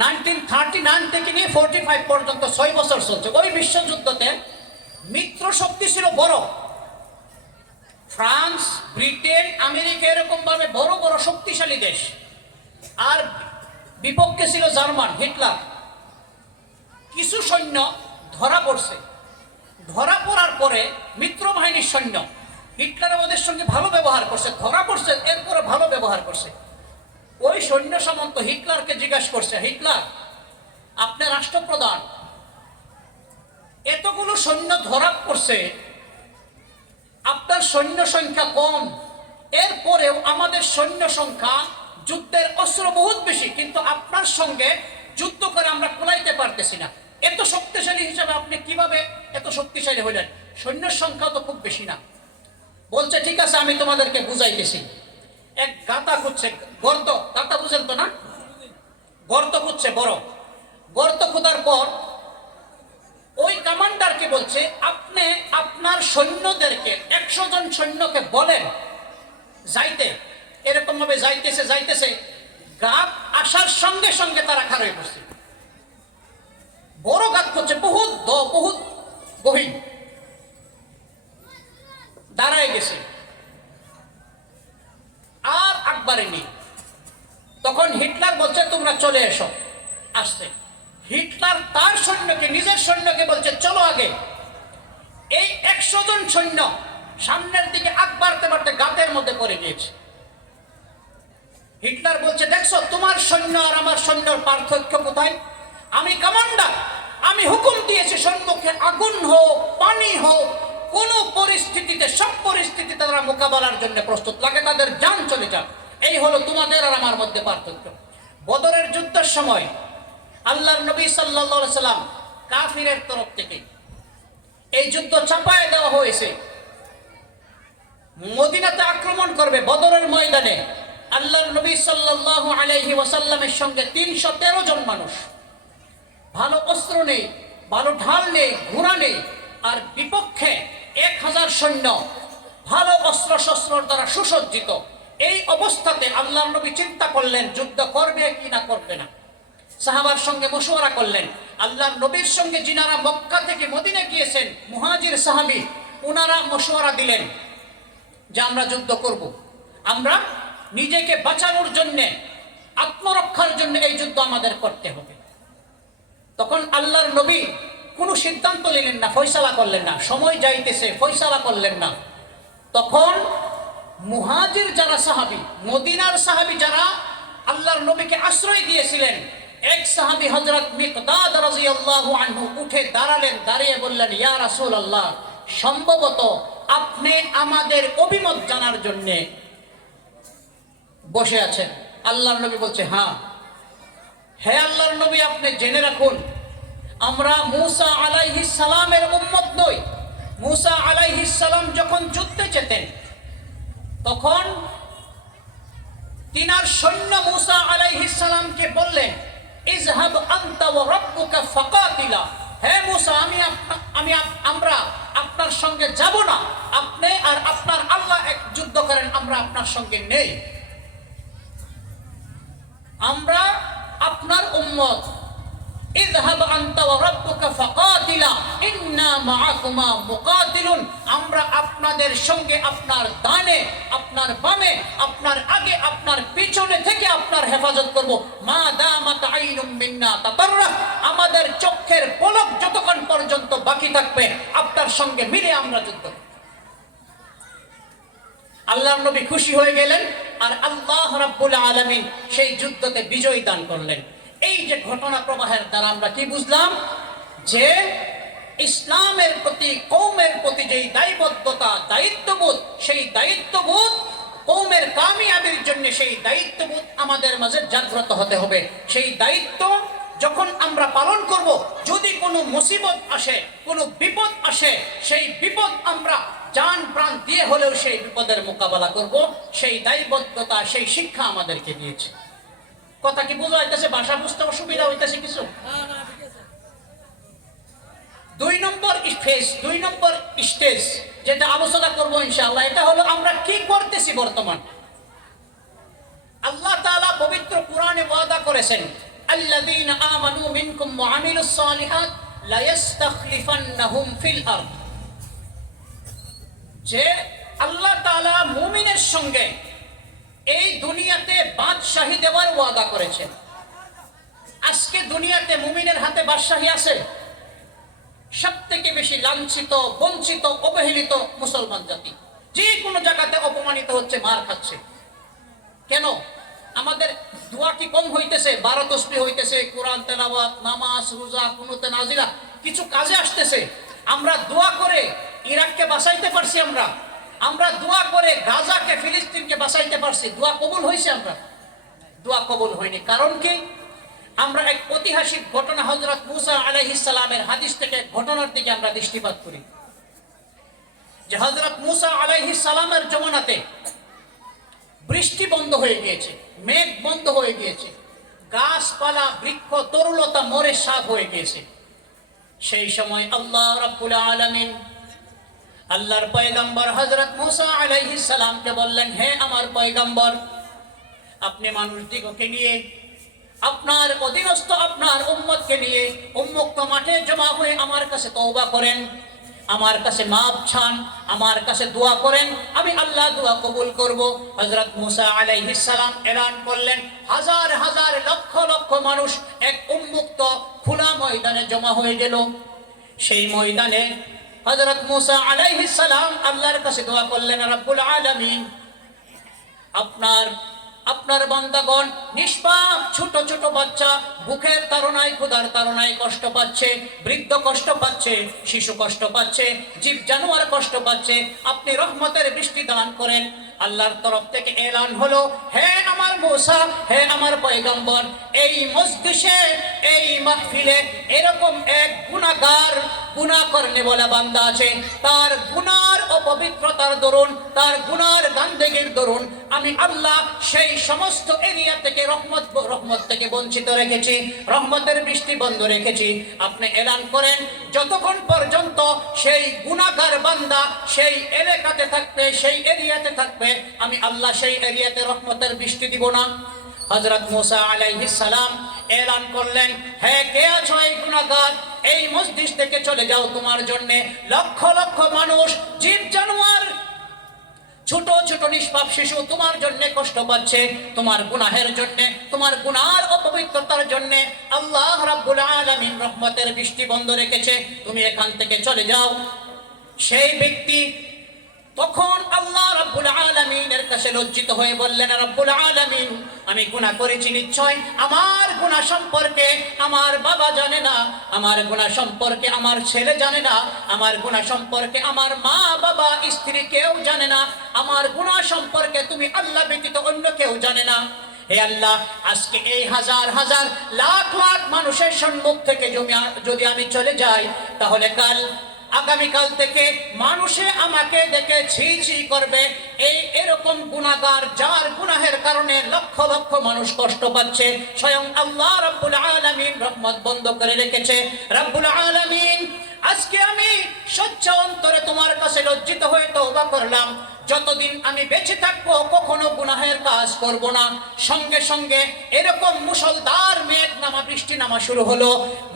1939 থেকে নিয়ে 45 পর্যন্ত 6 বছর চলছে। ওই বিশ্বযুদ্ধতে মিত্র শক্তি ছিল বড়, ফ্রান্স, ব্রিটেন, আমেরিকা, এরকম ভাবে বড় বড় শক্তিশালী দেশ, আর বিপক্ষে ছিল জার্মান, হিটলার। কিছু সৈন্য ধরা পড়ছে, ধরা পড়ার পরে মিত্র বাহিনীর সৈন্য হিটলার ওদের সঙ্গে ভালো ব্যবহার করছে, ধরা পড়ছে, এরপরে ভালো ব্যবহার করছে। ওই সৈন্য সামন্ত হিটলারকে জিজ্ঞাসা করছে, হিটলার আপনি রাষ্ট্রপ্রধান, এতগুলো সৈন্য ধরা পড়ছে, আপনার সৈন্য সংখ্যা কম, এরপরেও আমাদের সৈন্য সংখ্যা, যুদ্ধের অস্ত্র বহুত বেশি, কিন্তু আপনার সঙ্গে যুদ্ধ করে আমরা কুলাইতে পারতেছি না। এত শক্তিশালী হিসাবে আপনি কিভাবে এত শক্তিশালী হইলেন? সৈন্যের সংখ্যা তো খুব বেশি না। বলছে ঠিক আছে, আমি তোমাদেরকে বুঝাইতেছি। এক গাতা খুঁজছে, গর্ত, গাতা বুঝেন তো না? গর্ত খুঁজছে, বড় গর্ত খোঁজার পর ওই কমান্ডারকে বলছে, আপনি আপনার সৈন্যদেরকে 100 জন সৈন্যকে বলেন যাইতে। এরকম ভাবে যাইতেছে যাইতেছে, গাত আসার সঙ্গে সঙ্গে তারা খাড়া হয়ে পড়ছে। বড় গাত করছে, বহুত গহীন, দাঁড়ায় গেছে, আর আকবারে নেই। তখন হিটলার বলছে তোমরা চলে এসো। আসছে হিটলার তার সৈন্যকে, নিজের সৈন্যকে বলছে চলো আগে। এই 100 জন সৈন্য সামনের দিকে আগ বাড়তে বাড়তে গাতের মধ্যে পড়ে গিয়েছে। হিটলার বলছে দেখছো তোমার সৈন্য আর আমার সৈন্যর পার্থক্য কোথায়? আমি কমান্ডার, আমি হুকুম দিয়েছি সম্মুখে আগুন হোক, পানি হোক, কোন পরিস্থিতিতে, সব পরিস্থিতিতে তারা মোকাবেলার জন্য প্রস্তুত, লাগে তাদের জান চলে যাক। এই হলো তোমাদের আর আমার মধ্যে পার্থক্য। বদরের যুদ্ধের সময় আল্লাহর নবী সাল্লাল্লাহু আলাইহি সাল্লাম কাফিরের তরফ থেকে এই যুদ্ধ চাপায় দেওয়া হয়েছে, মদিনাতে আক্রমণ করবে। বদরের ময়দানে আল্লাহর নবী সাল্লাল্লাহু আলাইহি ওয়াসাল্লামের সঙ্গে 313 জন মানুষ, ভালো অস্ত্র নেই, ভালো ঢাল নেই, ঘোড়া নেই, আর বিপক্ষে 1000 সৈন্য ভালো অস্ত্র শস্ত্র দ্বারা সুসজ্জিত। এই অবস্থাতে আল্লাহর নবী চিন্তা করলেন যুদ্ধ করবে কি না করবে না। সাহাবার সঙ্গে মশওয়ারা করলেন। আল্লাহর নবীর সঙ্গে যিনারা মক্কা থেকে মদিনা গিয়েছেন, মুহাজির সাহাবী, ওনারা মশওয়ারা দিলেন যে আমরা যুদ্ধ করব, আমরা নিজেকে বাঁচানোর জন্য, আত্মরক্ষার জন্য এই যুদ্ধ আমাদের করতে হবে। তখন আল্লাহর নবী কোনো সিদ্ধান্ত নিলেন না, ফয়সালা করলেন না, সময় যাইতেছে, ফয়সালা করলেন না। তখন মুহাজির যারা সাহাবী, মদিনার সাহাবী যারা আল্লাহর নবীকে আশ্রয় দিয়েছিলেন, এক সাহাবী হযরত মিকদাদ রাদিয়াল্লাহু আনহু উঠে দাঁড়ালেন, দাঁড়িয়ে বললেন ইয়া রাসূলুল্লাহ, সম্ভবত আপনি আমাদের অভিমত জানার জন্য বসে আছেন। আল্লাহর নবী বলছে হ্যাঁ। হে আল্লাহর নবী, আপনি জেনে রাখুন আমরা মূসা আলাইহিস সালামের উম্মত নই। মূসা আলাইহিস সালাম যখন যুদ্ধে যেতেন তখন তিনার সৈন্য মূসা আলাইহিস সালামকে বললেন ইযহাব আনতা ওয়া রাব্বুকা ফাকাতিলা, হে মূসা আমরা আপনার সঙ্গে যাব না, আপনি আর আপনার আল্লাহ এক যুদ্ধ করেন, আমরা আপনার সঙ্গে নেই, আমরা আপনার উম্মত। ইযহাব আনতা ওয়া রাব্বুকা ফাকাতিলা ইন্না মাআকুমা মুকাতিলুন, আমরা আপনাদের সঙ্গে আপনার ডানে, আপনার বামে, আপনার আগে, আপনার পিছনে থেকে আপনার হেফাজত করব। মা দামাত আইনুম মিন্না তাতাররা, আমাদের চোখের পলক যতক্ষণ পর্যন্ত বাকি থাকবে আপনার সঙ্গে মিলে আমরা যুদ্ধ। আল্লাহর নবী খুশি হয়ে গেলেন, আর আল্লাহ রাব্বুল আলামিন সেই যুদ্ধতে বিজয় দান করলেন। এই যে ঘটনা প্রবাহের দ্বারা আমরা কি বুঝলাম? যে ইসলামের প্রতি, কওমের প্রতি যেই দায়বদ্ধতা, দায়িত্ববোধ, সেই দায়িত্ববোধ কওমের কামিয়াবির জন্য, সেই দায়িত্ববোধ আমাদের মাঝে জাগ্রত হতে হবে। সেই দায়িত্ব যখন আমরা পালন করব, যদি কোনো মুসিবত আসে, কোনো বিপদ আসে, সেই বিপদ আমরা জান প্রাণ দিয়ে হলেও সেই বিপদের মোকাবেলা করব। সেই দায়বদ্ধতা, সেই শিক্ষা আমাদেরকে দিয়েছে। কথা কি বোঝা হইতেছে? ভাষা বুঝতে অসুবিধা হইতেছে কিছু? 2 নম্বর ফেজ, 2 নম্বর স্টেজ যেটা আলোচনা করব ইনশাআল্লাহ, এটা হলো আমরা কি করতেছি বর্তমান। আল্লাহ তাআলা পবিত্র কোরআনে ওয়াদা করেছেন, আল্লাযীনা আমানু মিনকুম ওয়া আমিলুস সালিহাত লা ইস্তাখলিফান্নাহুম ফিল আরদ, যে আল্লাহ তাআলা মুমিনের সঙ্গে এই দুনিয়াতে বাদশাহী দেওয়ার ওয়াদা করেছেন। আজকে দুনিয়াতে মুমিনের হাতে বাদশাহী আছে? সবথেকে বেশি লাঞ্ছিত, বঞ্চিত, অবহেলিত মুসলমান জাতি। যে কোনো জায়গাতে অপমানিত হচ্ছে, মার খাচ্ছে। কেন? আমাদের দোয়া কি কম হইতেছে? 12 তাসবিহ হইতেছে, কোরআন তেলাওয়াত, নামাজ, রোজা, কুনুতে নাজিলা, কিছু কাজে আসতেছে। আমরা দোয়া করে ইরাককে বাঁচাইতে পারছি, আমরা দোয়া করে গাজাকে, ফিলিস্তিনকে বাঁচাইতে পারছি। দোয়া কবুল হয়েছে? আমরা দোয়া কবুল হয়নি। কারণ কি? আমরা এক ঐতিহাসিক ঘটনা, হযরত মূসা আলাইহিস সালামের হাদিস থেকে ঘটনার দিকে আমরা দৃষ্টিপাত করি, যে হযরত মূসা আলাইহিস সালামের জমানাতে বৃষ্টি বন্ধ হয়ে গিয়েছে, মেঘ বন্ধ হয়ে গিয়েছে, গাছপালা, বৃক্ষ, তরুলতা মরে সাফ হয়ে গিয়েছে। সেই সময় আল্লাহ রাব্বুল আলামিন আল্লাহর পয়গম্বর হযরত মূসা আলাইহিস সালামকে বললেন, হে আমার পয়গম্বর, আপনি মানুষদিগকে নিয়ে, আপনার অধীনস্থ আপনার উম্মতকে নিয়ে উন্মুক্ত মাঠে জমা হয়ে আমার কাছে তওবা করেন, আমার কাছে মাপ চান, আমার কাছে দোয়া করেন, আমি আল্লাহ দোয়া কবুল করব। হযরত মূসা আলাইহিস সালাম এলান করলেন, হাজার হাজার লক্ষ লক্ষ মানুষ এক উন্মুক্ত খোলা ময়দানে জমা হয়ে গেল। সেই ময়দানে হযরত মূসা আলাইহিস সালাম আল্লাহর কাছে দোয়া করলেন, রব্বুল আলামিন, আপনার বান্দাগণ নিষ্পাপ ছোট ছোট বাচ্চা ভুখের তাড়নায়, ক্ষুধার তাড়নায় কষ্ট পাচ্ছে, বৃদ্ধ কষ্ট পাচ্ছে, শিশু কষ্ট পাচ্ছে, জীব জানোয়ার কষ্ট পাচ্ছে, আপনি রহমতের বৃষ্টি দান করেন। আল্লাহর তরফ থেকে এলান হলো, হে আমার মূসা, হে আমার পয়গম্বর, এই মজলিসে, এই মাহফিলে এরকম এক গুনাহগার, গুনাহ করনে বলা বান্দা আছে, তার গুনার অপবিত্রতার দরুন, তার গুনার গান্দেগির দরুন আমি আল্লাহ সেই সমস্ত এরিয়া থেকে রহমত থেকে বঞ্চিত রেখেছি, রহমতের বৃষ্টি বন্ধ রেখেছি। আপনি এলান করেন, যতক্ষণ পর্যন্ত সেই গুনাহগার বান্দা সেই এলাকাতে থাকবে, সেই এরিয়াতে থাকবে, আমি আল্লাহ সেই এরিয়াতে রহমতের বৃষ্টি দিব না। হযরত মূসা আলাইহিস সালাম এলান করলেন, হে কে আছো এই গুনাহগার, এই মসজিদ থেকে চলে যাও, তোমার জন্য লক্ষ লক্ষ মানুষ, জীব জানোয়ার, ছোট ছোট নিষ্পাপ শিশু তোমার জন্য কষ্ট পাচ্ছে, তোমার গুনাহের জন্য, তোমার গুনার অপবিত্রতার জন্য আল্লাহ রাব্বুল আলামিন রহমতের বৃষ্টি বন্ধ রেখেছে, তুমি এখান থেকে চলে যাও। সেই ব্যক্তি তখন আল্লাহ রাব্বুল আলামিনের কাছে লজ্জিত হয়ে বললেন, রাব্বুল আলামিন, আমি গুনাহ করেছি নিশ্চয়, আমার গুনাহ সম্পর্কে আমার বাবা জানে না, আমার গুনাহ সম্পর্কে আমার ছেলে জানে না, আমার গুনাহ সম্পর্কে আমার মা বাবা স্ত্রী কেউ জানে না, আমার গুনাহ সম্পর্কে তুমি আল্লাহ ব্যতীত অন্য কেউ জানে না। হে আল্লাহ, আজকে এই হাজার হাজার লাখ লাখ মানুষের সম্মুখ থেকে যদি আমি চলে যাই, তাহলে আগামীকাল থেকে মানুষে আমাকে দেখে ছি ছি করবে, এরকম গুনাহগার, যার গুনাহের কারণে লক্ষ লক্ষ মানুষ কষ্ট পাচ্ছে, স্বয়ং আল্লাহ রাব্বুল আলামিন রহমত বন্ধ করে রেখেছে। রাব্বুল আলামিন, আজকে আমি স্বচ্ছ অন্তরে তোমার কাছে লজ্জিত হয়ে তওবা করলাম, যতদিন আমি বেঁচে থাকবো কখনো গুনাহের কাজ করব না। সঙ্গে সঙ্গে এরকম মুষলধার মেঘ নামা, বৃষ্টি নামা শুরু হলো,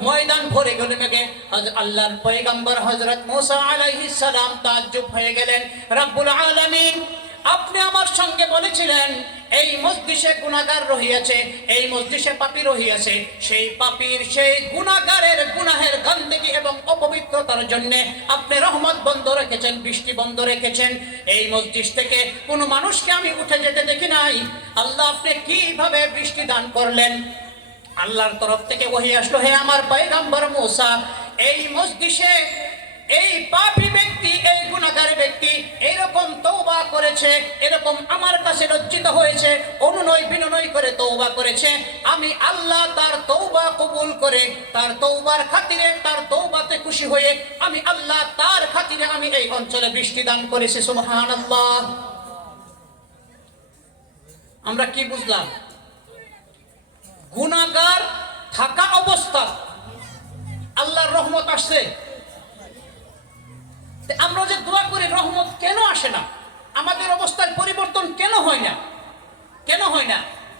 ময়দান ভরে গেল মেঘে। আল্লাহর পয়গম্বর হযরত মূসা আলাইহিস সালাম তাজ্জুব হয়ে গেলেন, রব্বুল আলামিন, আপনি আমার সঙ্গে বলেছিলেন এই মজলিসে গুনাহগার রহিয়াছে, এই মজলিসে পাপী রহিয়াছে, সেই পাপীর, সেই গুনাহগারের গুনাহের গন্ধকি এবং অপবিত্রতার জন্য আপনি রহমত বন্ধ রেখেছেন, বৃষ্টি বন্ধ রেখেছেন। এই মজলিস থেকে কোনো মানুষকে আমি উঠে যেতে দেখি নাই। আল্লাহ, আপনি কিভাবে বৃষ্টি দান করলেন? আল্লাহর তরফ থেকে ওহী আসলো, হে আমার পয়গম্বর মূসা, এই মজলিসে এই পাপী ব্যক্তি, এই গুনাহগার ব্যক্তি এরকম তওবা করেছে, এরকম আমার কাছে লজ্জিত হয়েছে, অনুনয় বিনয় করে তওবা করেছে, আমি আল্লাহ তার তওবা কবুল করে, তার তওবার খাতিরে, তার তওবাতে খুশি হয়ে আমি আল্লাহ তার খাতিরে আমি এই অঞ্চলে বৃষ্টি দান করেছি। সুবহানাল্লাহ। আমরা কি বুঝলাম? গুনাহগার থাকা অবস্থা আল্লাহর রহমত আসছে। আমরা যে দোয়া করি রহমত কেন আসে না? আমাদের অবস্থার পরিবর্তন কেন হয় না? কেন হয় না?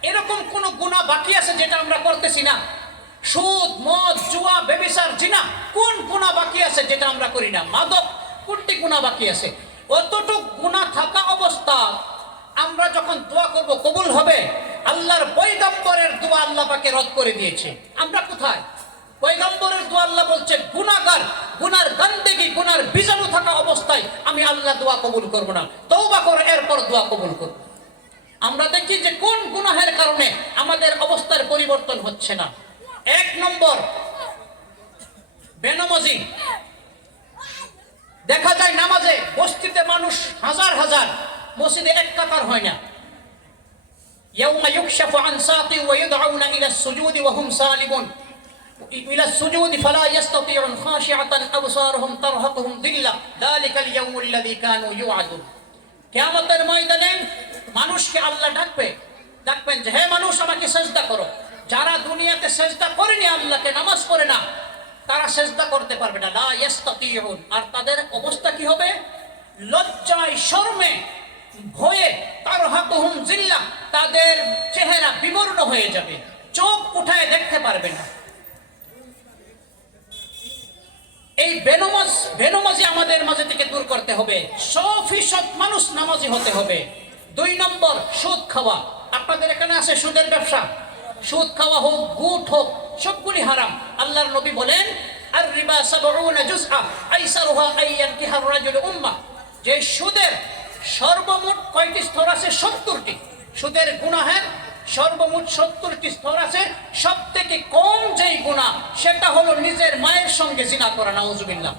এরকম কোন গুনাহ বাকি আছে যেটা আমরা করতেছি না? সুদ, মদ, জুয়া, ব্যভিচার, জিনা, কোন গুনাহ বাকি আছে যেটা আমরা করি না? মাদক, কোনটি গুনাহ বাকি আছে? অতটুক গুনাহ থাকা অবস্থা আমরা যখন দোয়া করব কবুল হবে। আল্লাহর পয়গম্বরের দোয়া আল্লাহ পাকে রদ করে দিয়েছে। আমরা কোথায়? পয়গম্বরের দোয়া আল্লাহ বলছে গুনাহগার, গুনার গন্দেগি, গুনার বীজাণু থাকা অবস্থায় আমি আল্লাহ দোয়া কবুল করব না, তওবা করে এরপর দোয়া কবুল করব। আমরা দেখি যে কোন গুনাহের কারণে আমাদের অবস্থার পরিবর্তন হচ্ছে না। এক নম্বর, বেনামাজি। দেখা যায় নামাজে বস্তিতে মানুষ হাজার হাজার, মসজিদে এক কাতার হয় না। ইয়াউমা ইউকশাফু আন সাকি ওয়া ইউদআউনা ইলা সুজুদি ওয়া হুম সালিমুন ইলা সুজুদি ফালা ইস্তাতিউন খাশিআতান আবসারুহুম তারহাকুহুম যিল্লা যালিকাল ইয়াউমুল লাযী কানু ইউআদুন। কিয়ামতের ময়দানে মানুষকে আল্লাহ ডাকবেন যে হে মানুষ আমাকে সেজদা করো। যারা দুনিয়াতে সেজদা করেনি, আল্লাহকে নামাজ পড়ে না, তারা সেজদা করতে পারবে না, লা ইস্তাতিউন। আর তাদের অবস্থা কি হবে? লজ্জায়, শরমে, ভয়ে, তারহাকুহুম যিল্লা, তাদের চেহারা বিবর্ণ হয়ে যাবে, চোখ উঠায় দেখতে পারবে না। এই বেনমাজি আমাদের মাঝে থেকে দূর করতে হবে। 100% মানুষ নামাজি হতে হবে। 2 নম্বর, সুদ খাওয়া। আপনাদের এখানে আছে সুদের ব্যবসা। সুদ খাওয়া হোক, গুট হোক, সবগুলি হারাম। আল্লাহর নবী বলেন আর রিবা 70 জুজআ আইসারুহা আইয়ানকিহার রাজুল উম্মাহ। যে সুদের সর্বমোট কয়টি স্তর আছে? 70টি। সুদের গুনাহের সর্বমোট 70টি স্তর আছে। সব থেকে কম যেই গুনাহ সেটা হলো নিজের মায়ের সঙ্গে জিনা করা, নাউজুবিল্লাহ।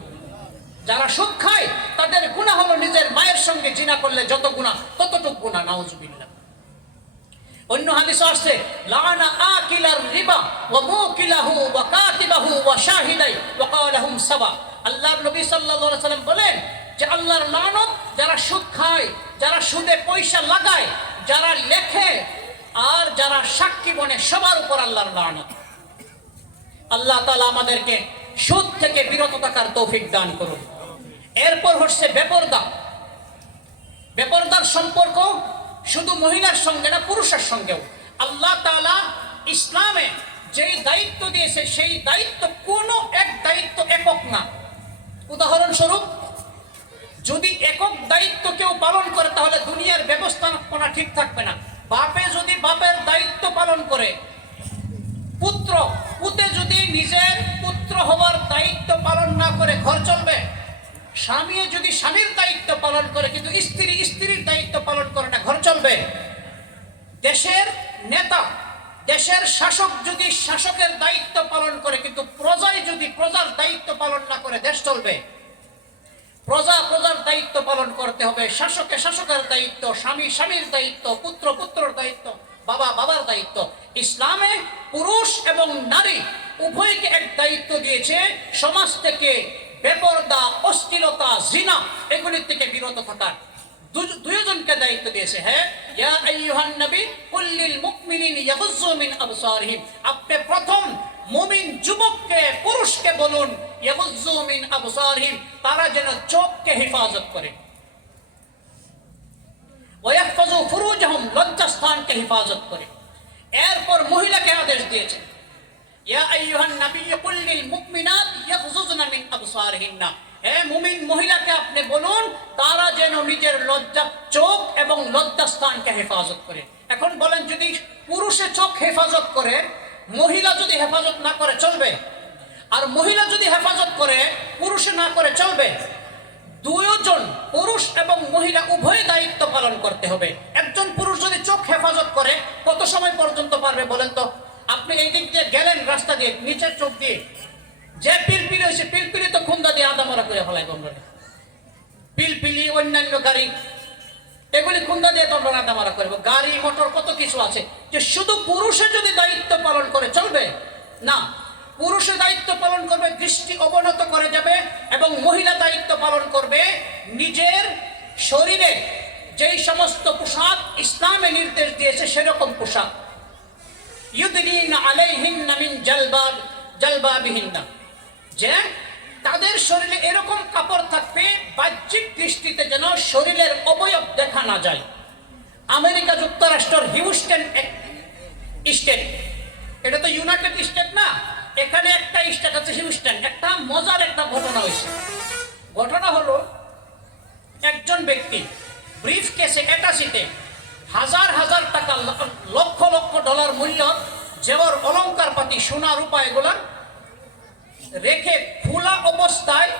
যারা সুদ খায় তাদের গুনাহ হলো নিজের মায়ের সঙ্গে জিনা করলে যত গুনাহ ততটুক গুনাহ, নাউজুবিল্লাহ। অন্য হাদিসে আসছে লানা আকিলার রিবা ওয়া মুকিলাহু ওয়া কাতিবাহু ওয়া শাহিদাই ওয়া ক্বালাহুম সাবা। আল্লাহর নবী সাল্লাল্লাহু আলাইহি সাল্লাম বলেন যে আল্লাহর লানত যারা সুদ খায়, যারা সুদে পয়সা লাগায়, যারা লেখে আর যারা সাক্ষী বনে, সবার উপর আল্লাহর লানত। আল্লাহ তাআলা আমাদেরকে সুদ থেকে বিরত থাকার তৌফিক দান করুন। এরপর হচ্ছে বেপরদা। বেপরদার সম্পর্ক শুধু মহিলার সঙ্গে না, পুরুষের সঙ্গেও। আল্লাহ তাআলা ইসলামে যেই দায়িত্ব দিয়েছে সেই দায়িত্ব কোনো এক দায়িত্ব একক না। উদাহরণস্বরূপ, যদি একক দায়িত্ব কেউ পালন করে তাহলে দুনিয়ার ব্যবস্থাপনা ঠিক থাকবে না। বাপে যদি বাপের দায়িত্ব পালন করে, পুতে যদি নিজের পুত্র হওয়ার দায়িত্ব পালন না করে ঘর চলবে? স্বামী যদি স্বামীর দায়িত্ব পালন করে কিন্তু স্ত্রীর দায়িত্ব পালন করে না, ঘর চলবে? দেশের নেতা, দেশের শাসক যদি শাসকের দায়িত্ব পালন করে কিন্তু প্রজায় যদি প্রজার দায়িত্ব পালন না করে, দেশ চলবে? প্রজার দায়িত্ব পালন করতে হবে। শাসকের দায়িত্ব, স্বামীর দায়িত্ব, পুত্রের দায়িত্ব, বাবার দায়িত্ব। ইসলামে পুরুষ এবং নারী উভয়কে এক দায়িত্ব দিয়েছে, সমাজ থেকে বেপরদা, অশ্লীলতা, জিনা এগুলির থেকে বিরত থাকার। দুইজনকে দায়িত্ব দিয়েছে। হ্যাঁ, ইয়া আইয়ুহান নবী কুল লিল মুমিনিনা ইয়াগুযযু মিন আবসারিহিম। আপনি প্রথম মুমিন যুবককে, পুরুষকে বলুন ইয়াগুযযু মিন আবসারিহিম, তারা যেন চোখকে হেফাজত করে। ওয়া ইয়াহফাযু ফুরুজাহুম, লজ্জাস্থানকে হেফাজত করে। এরপর মহিলাকে আদেশ দিয়েছে ইয়া আইয়ুহান নবী কুল লিল মুমিনাত ইয়াগুযযুনা মিন আবসারিহিন্না। হে মুমিন মহিলাকে আপনি বলুন তারা যেন নিজের চোখ এবং লজ্জাস্থানকে হেফাজত করে। এখন বলেন, যদি পুরুষে চোখ হেফাজত করে, মহিলা যদি হেফাজত না করে চলবে? আর মহিলা যদি হেফাজত করে, পুরুষে না করে চলবে? দুইজন, পুরুষ এবং মহিলা উভয় দায়িত্ব পালন করতে হবে। একজন পুরুষ যদি চোখ হেফাজত করে কত সময় পর্যন্ত পারবে বলেন তো? আপনি এই দিক দিয়ে গেলেন রাস্তা দিয়ে, নিচের চোখ দিয়ে যে পিলপিলি হয়েছে, পিলপিলি তো খুন্দা দিয়ে আদামারা করে ফেলাই। তোমরা পিলপিলি, অন্যান্য গাড়ি, এগুলি খুন্দা দিয়ে তোমরা আদামারা করবো। গাড়ি মোটর কত কিছু আছে, যে শুধু পুরুষে যদি দায়িত্ব পালন করে চলবে না। পুরুষে দায়িত্ব পালন করবে, দৃষ্টি অবনত করে যাবে, এবং মহিলা দায়িত্ব পালন করবে নিজের শরীরে যেই সমস্ত পোশাক ইসলামে নির্দেশ দিয়েছে সেরকম পোশাক। ইউদনিনা আলাইহিন্না মিন জালবাবিহিন্না, যে তাদের শরীরে এরকম কাপড় থাকবে বাহ্যিক দৃষ্টিতে যেন শরীরের অবয়ব দেখা না যায়। আমেরিকা যুক্তরাষ্ট্রের হিউস্টন স্টেট, এটা তো ইউনাইটেড স্টেট না, এখানে একটা স্টেট আছে হিউস্টন। একটা মজার একটা ঘটনা হয়েছে। ঘটনা হলো, একজন ব্যক্তি ব্রিফ কেসে অ্যাটাচিতে হাজার হাজার টাকা, লক্ষ লক্ষ ডলার মূল্য জেবর অলংকার পাতি, সোনা রূপা এগুলা রেখে খোলা অবস্থায়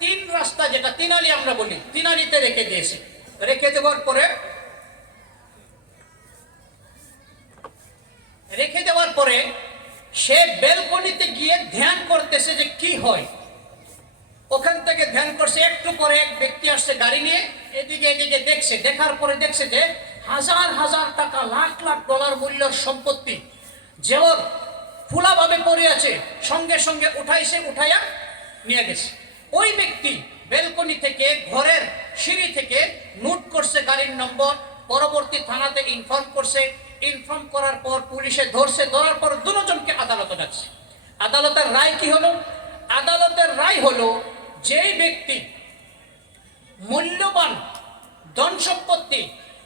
তিন রাস্তা, যেটা তিনালি আমরা বলি, তিনালিতে রেখে দিয়েছে। রেখে দেওয়ার পরে সে বেলকনিতে গিয়ে ধ্যান করতেছে যে কি হয়। ওখান থেকে ধ্যান করছে, একটু পরে এক ব্যক্তি আসছে গাড়ি নিয়ে, এদিকে এদিকে দেখছে, দেখার পরে দেখছে যে হাজার হাজার টাকা, লাখ লাখ ডলার মূল্যের সম্পত্তি যেমন খোলাভাবে পড়ে আছে, সঙ্গে সঙ্গে উঠাইয়া নিয়ে গেছে। ওই ব্যক্তি বেলকনি থেকে, ঘরের সিঁড়ি থেকে নোট করছে গাড়ির নম্বর, পরবর্তী থানাতে ইনফর্ম করছে। ইনফর্ম করার পর পুলিশে ধরছে, ধরার পর দুজনকে আদালতে ডাকছে। আদালতের রায় কি হলো? আদালতের রায় হলো, যেই ব্যক্তি মূল্যবান ধন সম্পত্তি,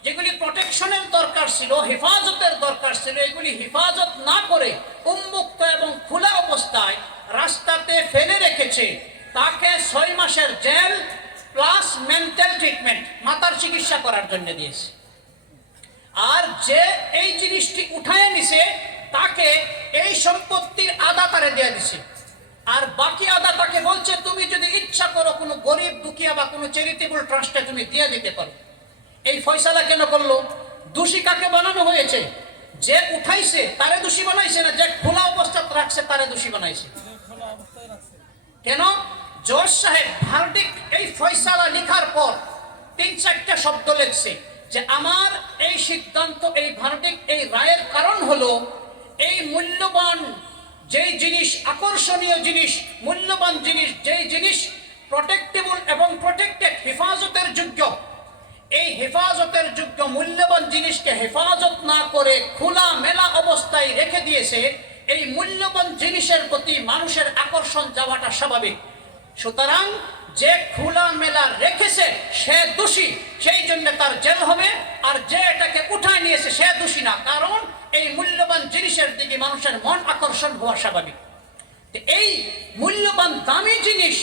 যেগুলি প্রোটেকশনের দরকার ছিল, হেফাজতের দরকার ছিল, এগুলি হেফাজত না করে উন্মুক্ত এবং খোলা অবস্থায় রাস্তাতে ফেলে রেখেছে, তাকে 6 মাসের জেল প্লাস মেন্টাল ট্রিটমেন্ট, মাথার চিকিৎসা করার জন্য দিয়েছে। আর যে এই জিনিসটি উঠায় নিছে, তাকে এই সম্পত্তির আধা তারে দিয়ে দিছে, আর বাকি আধা তাকে বলছে তুমি যদি ইচ্ছা করো কোনো গরিব দুঃখিয়া বা কোনো চ্যারিটেবল ট্রাস্টে তুমি দিয়ে দিতে পারো। এই ফয়সালা কেন করলো? দোষী কাকে বানানো হয়েছে? যে উঠাইছে তারে দোষী বানাইছে না, যে খোলা অবস্থায় রাখছে তারে দোষী বানাইছে। কেন? জজ সাহেব ভার্ডিক্ট, এই ফয়সালা লেখার পর 3-4টা শব্দ লেখছে যে আমার এই সিদ্ধান্ত, এই ভার্ডিক্ট, এই রায়ের কারণ হলো এই মূল্যবান যেই জিনিস, আকর্ষণীয় জিনিস, মূল্যবান জিনিস, যেই জিনিস প্রোটেক্টেবল এবং প্রোটেক্টেড, হেফাজতের যোগ্য, এই হেফাজতের যোগ্য মূল্যবান জিনিসকে হেফাজত না করে খোলা মেলা অবস্থায় রেখে দিয়েছে। এই মূল্যবান জিনিসের প্রতি মানুষের আকর্ষণ যাওয়াটা স্বাভাবিক। সুতরাং যে খোলা মেলা রেখেছে সে দোষী, সেই জন্য তার জেল হবে। আর যে এটাকে উঠায় নিয়েছে সে দোষী না, কারণ এই মূল্যবান জিনিসের দিকে মানুষের মন আকর্ষণ হওয়া স্বাভাবিক। এই মূল্যবান দামি জিনিস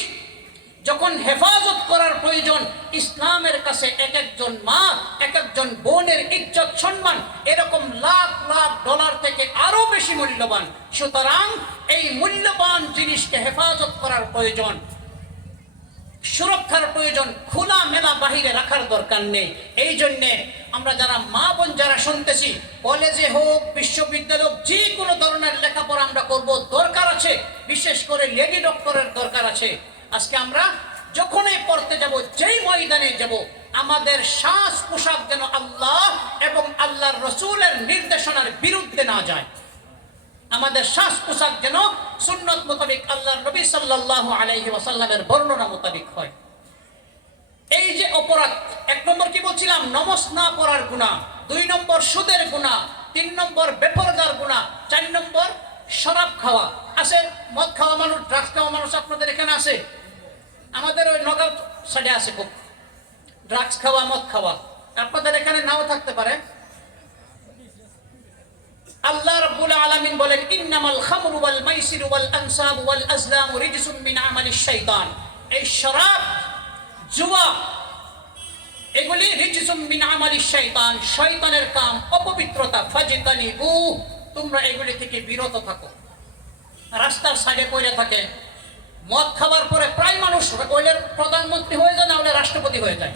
যখন হেফাজত করার প্রয়োজন, ইসলামের কাছে এক একজন মা, এক একজন বোনের ইজ্জত সম্মান এরকম লাখ লাখ ডলার থেকে আরো বেশি মূল্যবান। সুতরাং এই মূল্যবান জিনিসকে হেফাজত করার প্রয়োজন, সুরক্ষার প্রয়োজন, খোলা মেলা বাহিরে রাখার দরকার নেই। এই জন্যে আমরা যারা মা বোন যারা শুনতেছি, কলেজে হোক, বিশ্ববিদ্যালয় হোক, যে কোনো ধরনের লেখাপড়া আমরা করব, দরকার আছে, বিশেষ করে লেডি ডক্টরের দরকার আছে। আজকে আমরা যখনই পড়তে যাব, যেই ময়দানে যাব, আমাদের শ্বাস পোশাক যেন আল্লাহ এবং আল্লাহর রসুলের নির্দেশনার বিরুদ্ধে না যায়। আমাদের শ্বাস পোশাক যেন সুন্নত মোতাবেক, আল্লাহর নবী সাল্লাল্লাহু আলাইহি ওয়াসাল্লামের বর্ণনা মোতাবেক হয়। এই যে অপরাধ, 1 নম্বর কি বলছিলাম? নমাজ না পড়ার গুনাহ, 2 নম্বর সুদের গুনাহ, 3 নম্বর বেপরদার গুনাহ, 4 নম্বর শরাব খাওয়া। আছে মদ খাওয়া মানুষ, ড্রাগস খাওয়া মানুষ আপনাদের এখানে আছে? আমাদের ওই নগাঁও সাইডে আছে খুব ড্রাগস খাওয়া, মদ খাওয়া। আপনাদের এখানে নাও থাকতে পারে। আল্লাহ রাব্বুল আলামিন বলেন, ইন্নামাল খামরু ওয়াল মাইসিরু ওয়াল আনসাবু ওয়াল আজলামু রিজসুম মিন আমালিশ শাইতান। এই শরাব, জুয়া, এগুলি রিজসুম মিন আমালিশ শাইতান, শয়তানের কাম, অপবিত্রতা। ফাজতানিবু, তোমরা এগুলি থেকে বিরত থাকো। রাস্তার সাইডে পড়ে থাকে, মদ খাওয়ার পরে প্রায় মানুষ ওইলের প্রধানমন্ত্রী হয়ে যায়, না হলে রাষ্ট্রপতি হয়ে যায়।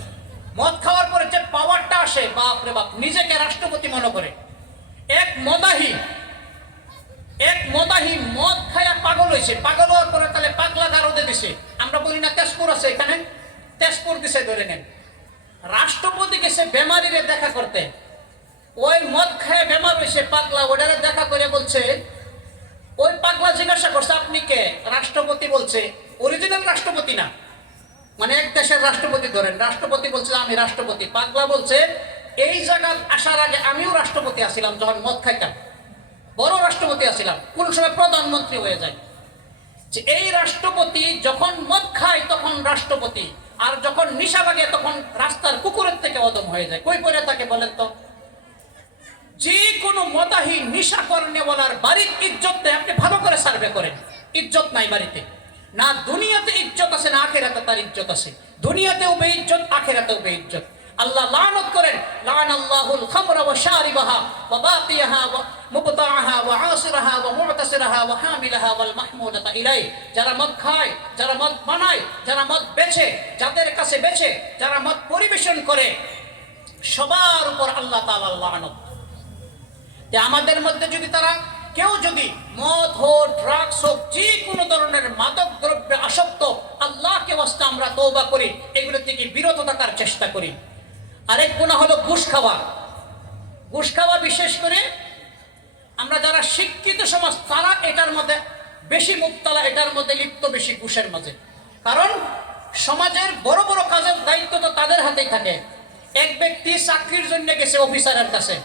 মদ খাওয়ার পরে যে পাওয়ারটা আসে, বাপ রে বাপ, নিজেকে রাষ্ট্রপতি মনে করে। এক মদাহি মদ খায়া পাগল হয়েছে, পাগল হওয়ার পরে তাহলে পাগলা গারদে দিছে। আমরা বলি না তেজপুর আছে, এখানে তেজপুর দিছে, ধরে নেন। রাষ্ট্রপতি গেছে বেমারিরে দেখা করতে, ওই মদ খায় বেমার হয়েছে পাগলা, ওটারে দেখা করে বলছে, ওই পাগলা জিজ্ঞাসা করছে আপনি কে? রাষ্ট্রপতি বলছে, অরিজিনাল রাষ্ট্রপতি না, মানে এক দেশের রাষ্ট্রপতি ধরেন, রাষ্ট্রপতি বলছে আমি রাষ্ট্রপতি। পাগলা বলছে এই জায়গা আসার আগে আমিও রাষ্ট্রপতি আছিলাম, যখন মদ খাইতাম, বড় রাষ্ট্রপতি রাষ্ট্রপতি আছিলাম, কোন সময় প্রধানমন্ত্রী হয়ে যায়। যে এই রাষ্ট্রপতি যখন মদ খায় তখন রাষ্ট্রপতি, আর যখন নিশা লাগে তখন রাস্তার কুকুরের থেকে অদম হয়ে যায়। কই পড়ে থাকে বলেন তো? যে কোনো মদাহী নিশা করনেওয়ালার বাড়ির ইজ্জত দেয়, আপনি ভালো করে সার্ভে করেন, ইজ্জত নাই বাড়িতে। না দুনিয়াতে ইজ্জত আছে, না আখিরাতে তার ইজ্জত আছে। দুনিয়াতেও বেইজ্জত, আখিরাতেও বেইজ্জত। আল্লাহ লানত করেন, লানাল্লাহুল খামরা ওয়া শারিবাহা ওয়া বাকিয়াহা ওয়া মুবতাআহা ওয়া আসিরাহা ওয়া মু'তাসিরাহা ওয়া হামিলাহা ওয়াল মাহমুদাতা ইলাই। যারা মদ খায়, যারা মদ বানায়, যারা মদ বেচে, যাদের কাছে বেচে, যারা মদ পরিবেশন করে, সবার উপর আল্লাহ তাআলা লানত। যে আমাদের মধ্যে যদি তারা কেউ যদি মদ হোক, ড্রাগস হোক, যে কোনো ধরনের মাদক দ্রব্যে আসক্ত, আল্লাহকে ওয়াস্তে আমরা তওবা করি, এগুলো থেকে বিরত থাকার চেষ্টা করি। আরেক গুনাহ হলো ঘুষ খাওয়া। ঘুষ খাওয়া বিশেষ করে আমরা যারা শিক্ষিত সমাজ, তারা এটার মধ্যে বেশি মুক্তালা, এটার মধ্যে লিপ্ত বেশি, ঘুষের মাঝে। কারণ সমাজের বড় বড় কাজের দায়িত্ব তো তাদের হাতেই থাকে। এক ব্যক্তি চাকরির জন্য গেছে অফিসারের কাছে,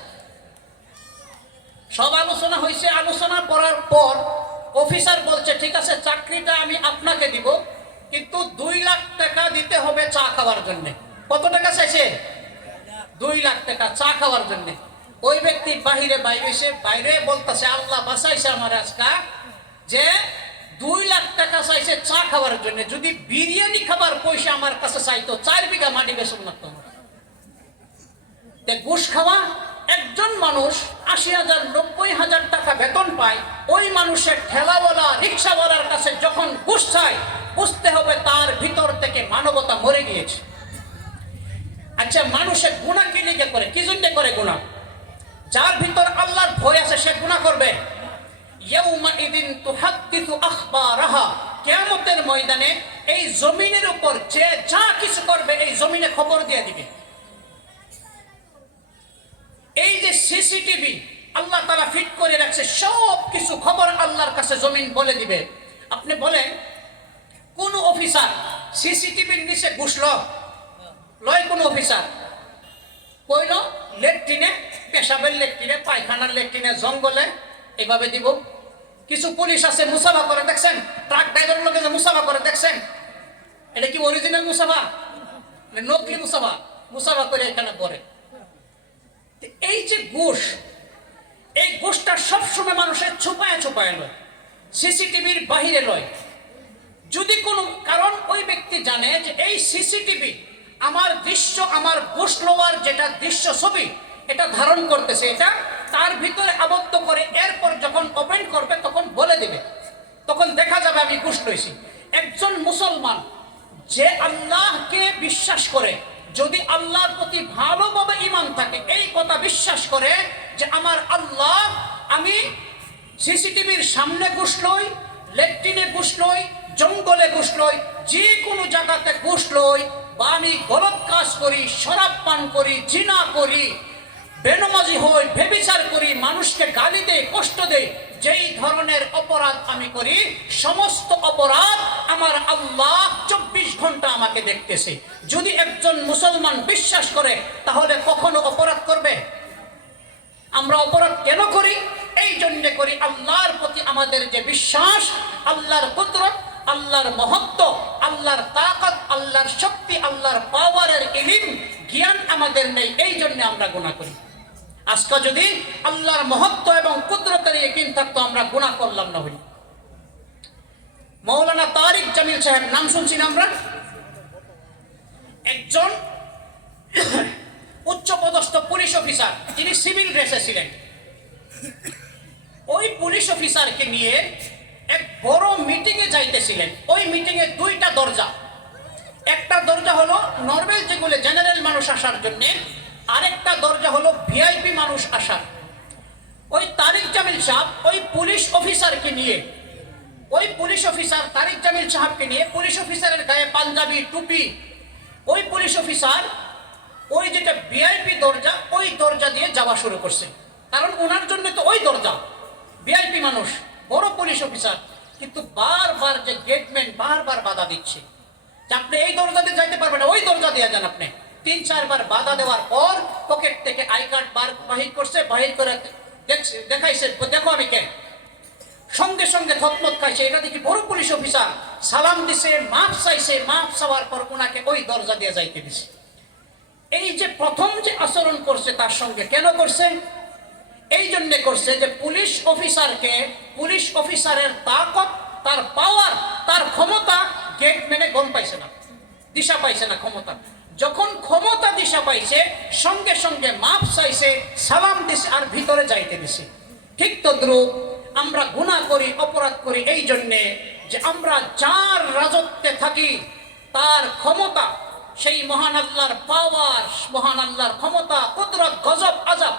সব আলোচনা হয়েছে, আলোচনা করার পর অফিসার বলছে ঠিক আছে চাকরিটা আমি আপনাকে দিব, কিন্তু 2 লাখ টাকা দিতে হবে চা খাওয়ার জন্য। কত টাকা চাইছে? 2 লাখ টাকা চা খাওয়ার জন্য। ওই ব্যক্তি বাইরে বলতেছে আল্লাহ বাঁচাইছে আমার আজকা, যে 2 লাখ টাকা চাইছে চা খাওয়ার জন্য। যদি বিরিয়ানি খাবার পয়সা আমার কাছে চাইতো 4 বিঘা মাটি বেসন লাগতো। ঘুষ খাওয়া, একজন মানুষ 80,000 90,000 টাকা বেতন পায়, ওই মানুষের ঠেলাওয়ালা রিক্সাওয়ালার কাছে যখন ঘুষ চায়, বুঝতে হবে তার ভিতর থেকে মানবতা মরে গিয়েছে। আচ্ছা, মানুষের গুনাহ কি লিখে করে, কি জন্য করে গুনাহ? যার ভিতর আল্লাহর ভয় আছে সে গুনাহ করবে। ইয়াউমা ইদিন তুহাদ্দিসু আখবারাহা, কিয়ামতের ময়দানে এই জমিনের উপর যে যা কিছু করবে এই জমিনে খবর দিয়ে দিবে। এই যে সিসিটিভি আল্লাহ তাআলা ফিট করে রাখছে, সব কিছু খবর আল্লাহর কাছে জমিন বলে দিবে। আপনি বলেন কোন অফিসার সিসিটিভির নিচে ঘুষ লয়? কোন অফিসার কইল লেট্রিনে, পেশাবের লেট্রিনে, পায়খানার লেট্রিনে, জঙ্গলে এভাবে দিব। কিছু পুলিশ আছে মুসাফা করে, দেখছেন? ট্রাক ড্রাইভারের লোকে যে মুসাফা করে, দেখছেন? এটা কি অরিজিনাল মুসাফা? নকলি মুসাফা? মুসাফা করে এখানে পড়ে। এই যে ঘুষ, এই ঘুষটা সবসময় মানুষের ছুপায় ছুপায় লয়, সিসিটিভির বাহিরে লয়। যদি কোনো কারণ ওই ব্যক্তি জানে যে এই সিসিটিভি আমার দৃশ্য, আমার ঘুষ নেওয়ার যেটা দৃশ্য ছবি এটা ধারণ করতেছে, এটা তার ভিতরে আবদ্ধ করে, এরপর যখন ওপেন করবে তখন বলে দেবে, তখন দেখা যাবে আমি ঘুষ লইছি। একজন মুসলমান যে আল্লাহকে বিশ্বাস করে, যদি আল্লাহর প্রতি ভালোভাবে ঈমান থাকে, এই কথা বিশ্বাস করে যে আমার আল্লাহ, আমি সিসিটিভির সামনে ঘুষ লই, লেট্রিনে ঘুষ লই, জঙ্গলে ঘুষ লই, যে কোনো জায়গাতে ঘুষ লই, বা আমি গলত কাজ করি, শরাব পান করি, জিনা করি, বেনমাজি হই, ব্যভিচার করি, মানুষকে গালি দেই, কষ্ট দেই, যেই ধরনের অপরাধ আমি করি, সমস্ত অপরাধ আমার আল্লাহ 24 ঘন্টা আমাকে দেখতেছে। যদি একজন মুসলমান বিশ্বাস করে, তাহলে কখনো অপরাধ করবে? আমরা অপরাধ কেন করি? এই জন্য করি আল্লাহর প্রতি আমাদের যে বিশ্বাস, আল্লাহর কুদরত, আল্লাহর মহত্ব, আল্লাহর তাকত, আল্লাহর শক্তি, আল্লাহর পাওয়ারের ইলম জ্ঞান আমাদের নেই, এই জন্য আমরা গুনাহ করি। আজকে যদি আল্লাহর মহত্ব এবং কুদরতের ইয়াকিন থাকতো, আমরা গুনাহ করলাম না। হই মাওলানা তারিক জামিল সাহেব, নাম শুনছি না আমরা? একজন উচ্চপদস্থ পুলিশ অফিসার, যিনি সিভিল ড্রেসে ছিলেন। ওই পুলিশ অফিসারকে নিয়ে এক বড় মিটিংয়ে যাইতেছিলেন। ওই মিটিংয়ে 2টা দরজা। একটা দরজা হলো নরমাল, যেগুলো জেনারেল মানুষ আসার জন্য, আরেকটা দরজা হলো ভিআইপি মানুষ আসার। ওই তারিক জামিল সাহেব ওই পুলিশ অফিসারকে নিয়ে, ওই পুলিশ অফিসার তারিক জামিল সাহেবকে নিয়ে, পুলিশ অফিসারের গায়ে পাঞ্জাবি, টুপি, ওই পুলিশ অফিসার ওই যেটা ভিআইপি দরজা, ওই দরজা দিয়ে যাওয়া শুরু করছে। কারণ ওনার জন্য তো ওই দরজা, ভিআইপি মানুষ, বড় পুলিশ অফিসার। কিন্তু বারবার যে গেটম্যান বারবার বাধা দিচ্ছে যে আপনি এই দরজা দিয়ে যাইতে পারবেন না, ওই দরজা দিয়ে যান আপনি। 3-4 বার বাধা দেওয়ার পর পকেট থেকে আই কার্ড বাহির করছে, বাহির করে দেখাইছে, দেখো আমি কে। সঙ্গে সঙ্গে থতমত খাইছে, এটা দেখি বড় পুলিশ অফিসার, সালাম দিছে, মাফ চাইছে, মাফ চাওয়ার পর ওনাকে ওই দরজা দিয়ে যাইতে দিছে। এই যে প্রথম যে আচরণ করছে তার সঙ্গে কেন করছে? এই জন্য করছে যে পুলিশ অফিসারকে, পুলিশ অফিসারের তাকত, তার পাওয়ার, তার ক্ষমতা গেট মেনে গম পাইছে না, দিশা পাইছে না ক্ষমতা। যখন ক্ষমতা দিশা পাইছে সঙ্গে সঙ্গে মাফ চাইছে, সালাম দিছে আর ভিতরে যাইতে দিছে। ঠিক তদ্রুপ আমরা গুনাহ করি, অপরাধ করি এই জন্যে যে আমরা যার রাজত্বে থাকি তার ক্ষমতা, সেই মহান আল্লাহর পাওয়ার, মহান আল্লাহর ক্ষমতা, কুদরত, গজব, আযাব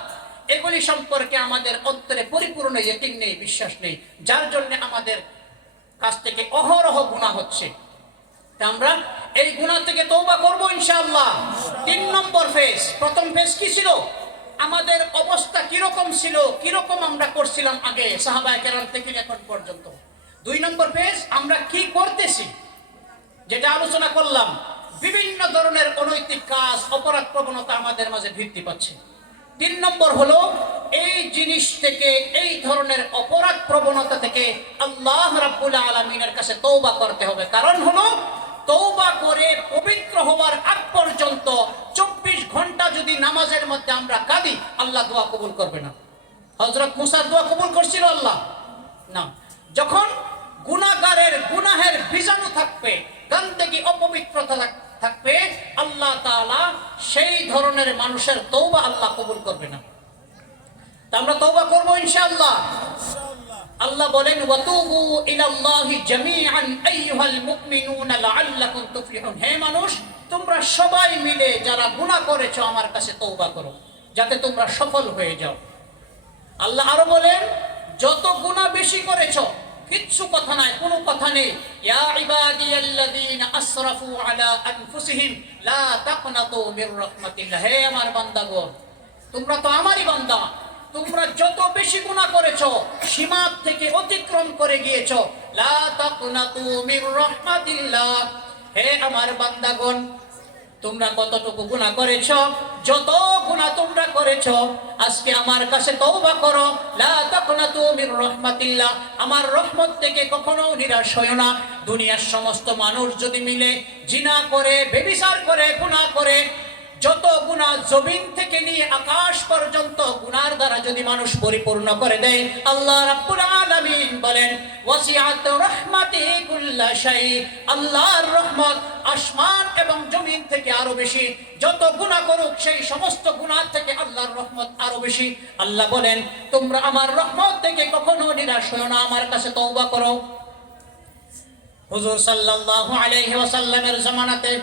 এগুলি সম্পর্কে আমাদের অন্তরে পরিপূর্ণ ইয়কিন নেই, বিশ্বাস নেই, যার জন্য আমাদের কাছ থেকে অহরহ গুনাহ হচ্ছে। আমরা এই গুনাহ থেকে তওবা করব ইনশাআল্লাহ। 3 নম্বর ফেজ। প্রথম ফেজ কি ছিল? আমাদের অবস্থা কিরকম ছিল, কিরকম আমরা করছিলাম আগে সাহাবায়ে কেরাম থেকে এখন পর্যন্ত। 2 নম্বর ফেজ, আমরা কি করতেছি, যেটা আলোচনা করলাম, বিভিন্ন ধরনের অনৈতিক কাজ, অপরাধ প্রবণতা আমাদের মাঝে বৃদ্ধি পাচ্ছে। 3 নম্বর হলো এই জিনিস থেকে, এই ধরনের অপরাধ প্রবণতা থেকে আল্লাহ রাব্বুল আলামিনের কাছে তওবা করতে হবে। কারণ হলো তওবা করে পবিত্র হওয়ার আগ পর্যন্ত 24 ঘন্টা যদি নামাজের মধ্যে আমরা কাঁদি, আল্লাহ দোয়া কবুল করবে না। হযরত মুসার দোয়া কবুল করছিল আল্লাহ? না। যখন গুনাহগারের গুনাহের বীজাণু থাকবে, গন্দেগী, অপবিত্রতা থাকবে, আল্লাহ তাআলা সেই ধরনের মানুষের তওবা আল্লাহ কবুল করবে না। তা আমরা তওবা করব ইনশাআল্লাহ। আল্লাহ বলেন ওয়াতুবু ইলাল্লাহি জামিআন আইয়ুহাল মুমিনুনা লাআল্লাকুম তুফলিহুন। হে মানুষ, তোমরা সবাই মিলে যারা গুনাহ করেছো আমার কাছে তওবা করো, যাতে তোমরা সফল হয়ে যাও। আল্লাহ আরো বলেন যত গুনাহ বেশি করেছো, কিচ্ছু কথা নাই, কোনো কথা নেই, ইয়া ইবাদিয়াল্লাযীনা আসরাফু আলা আনফুসিহিম লা তাকনাতু মির রাহমাতিল্লাহ। হে আমার বান্দাগণ, তোমরা তো আমারই বান্দা, তোমরা যত বেশি গুনাহ করেছো, সীমা থেকে অতিক্রম করে গিয়েছো, লা তাকনাতু মির রাহমাতিল্লাহ। হে আমার বান্দাগণ, তোমরা কতটুকু গুনাহ করেছো, যত গুনাহ তোমরা করেছো, আজকে আমার কাছে তওবা করো। লা তাকনাতু মির রাহমাতিল্লাহ, আমার রহমত থেকে কখনো নিরাশ হয়ো না। দুনিয়ার সমস্ত মানুষ যদি মিলে জিনা করে, ব্যভিচার করে, গুনাহ করে, যত গুনাহ জমিন থেকে নিয়ে আকাশ পর্যন্ত গুনার দ্বারা যদি মানুষ পরিপূর্ণ করে দেয়, আল্লাহ রাব্বুল আলামিন বলেন ওয়াসিআত রাহমাতি কুল্লা শাই। আল্লাহর রহমত আসমান এবং জমিন থেকে আরো বেশি। যত গুনাহ করুক সেই সমস্ত গুনাহ থেকে আল্লাহর রহমত আরো বেশি। আল্লাহ বলেন তোমরা আমার রহমত থেকে কখনো নিরাশ হয়ো না, আমার কাছে তওবা করো। হুজুর সাল্লাল্লাহু আলাইহি ওয়াসাল্লামের জামানাতে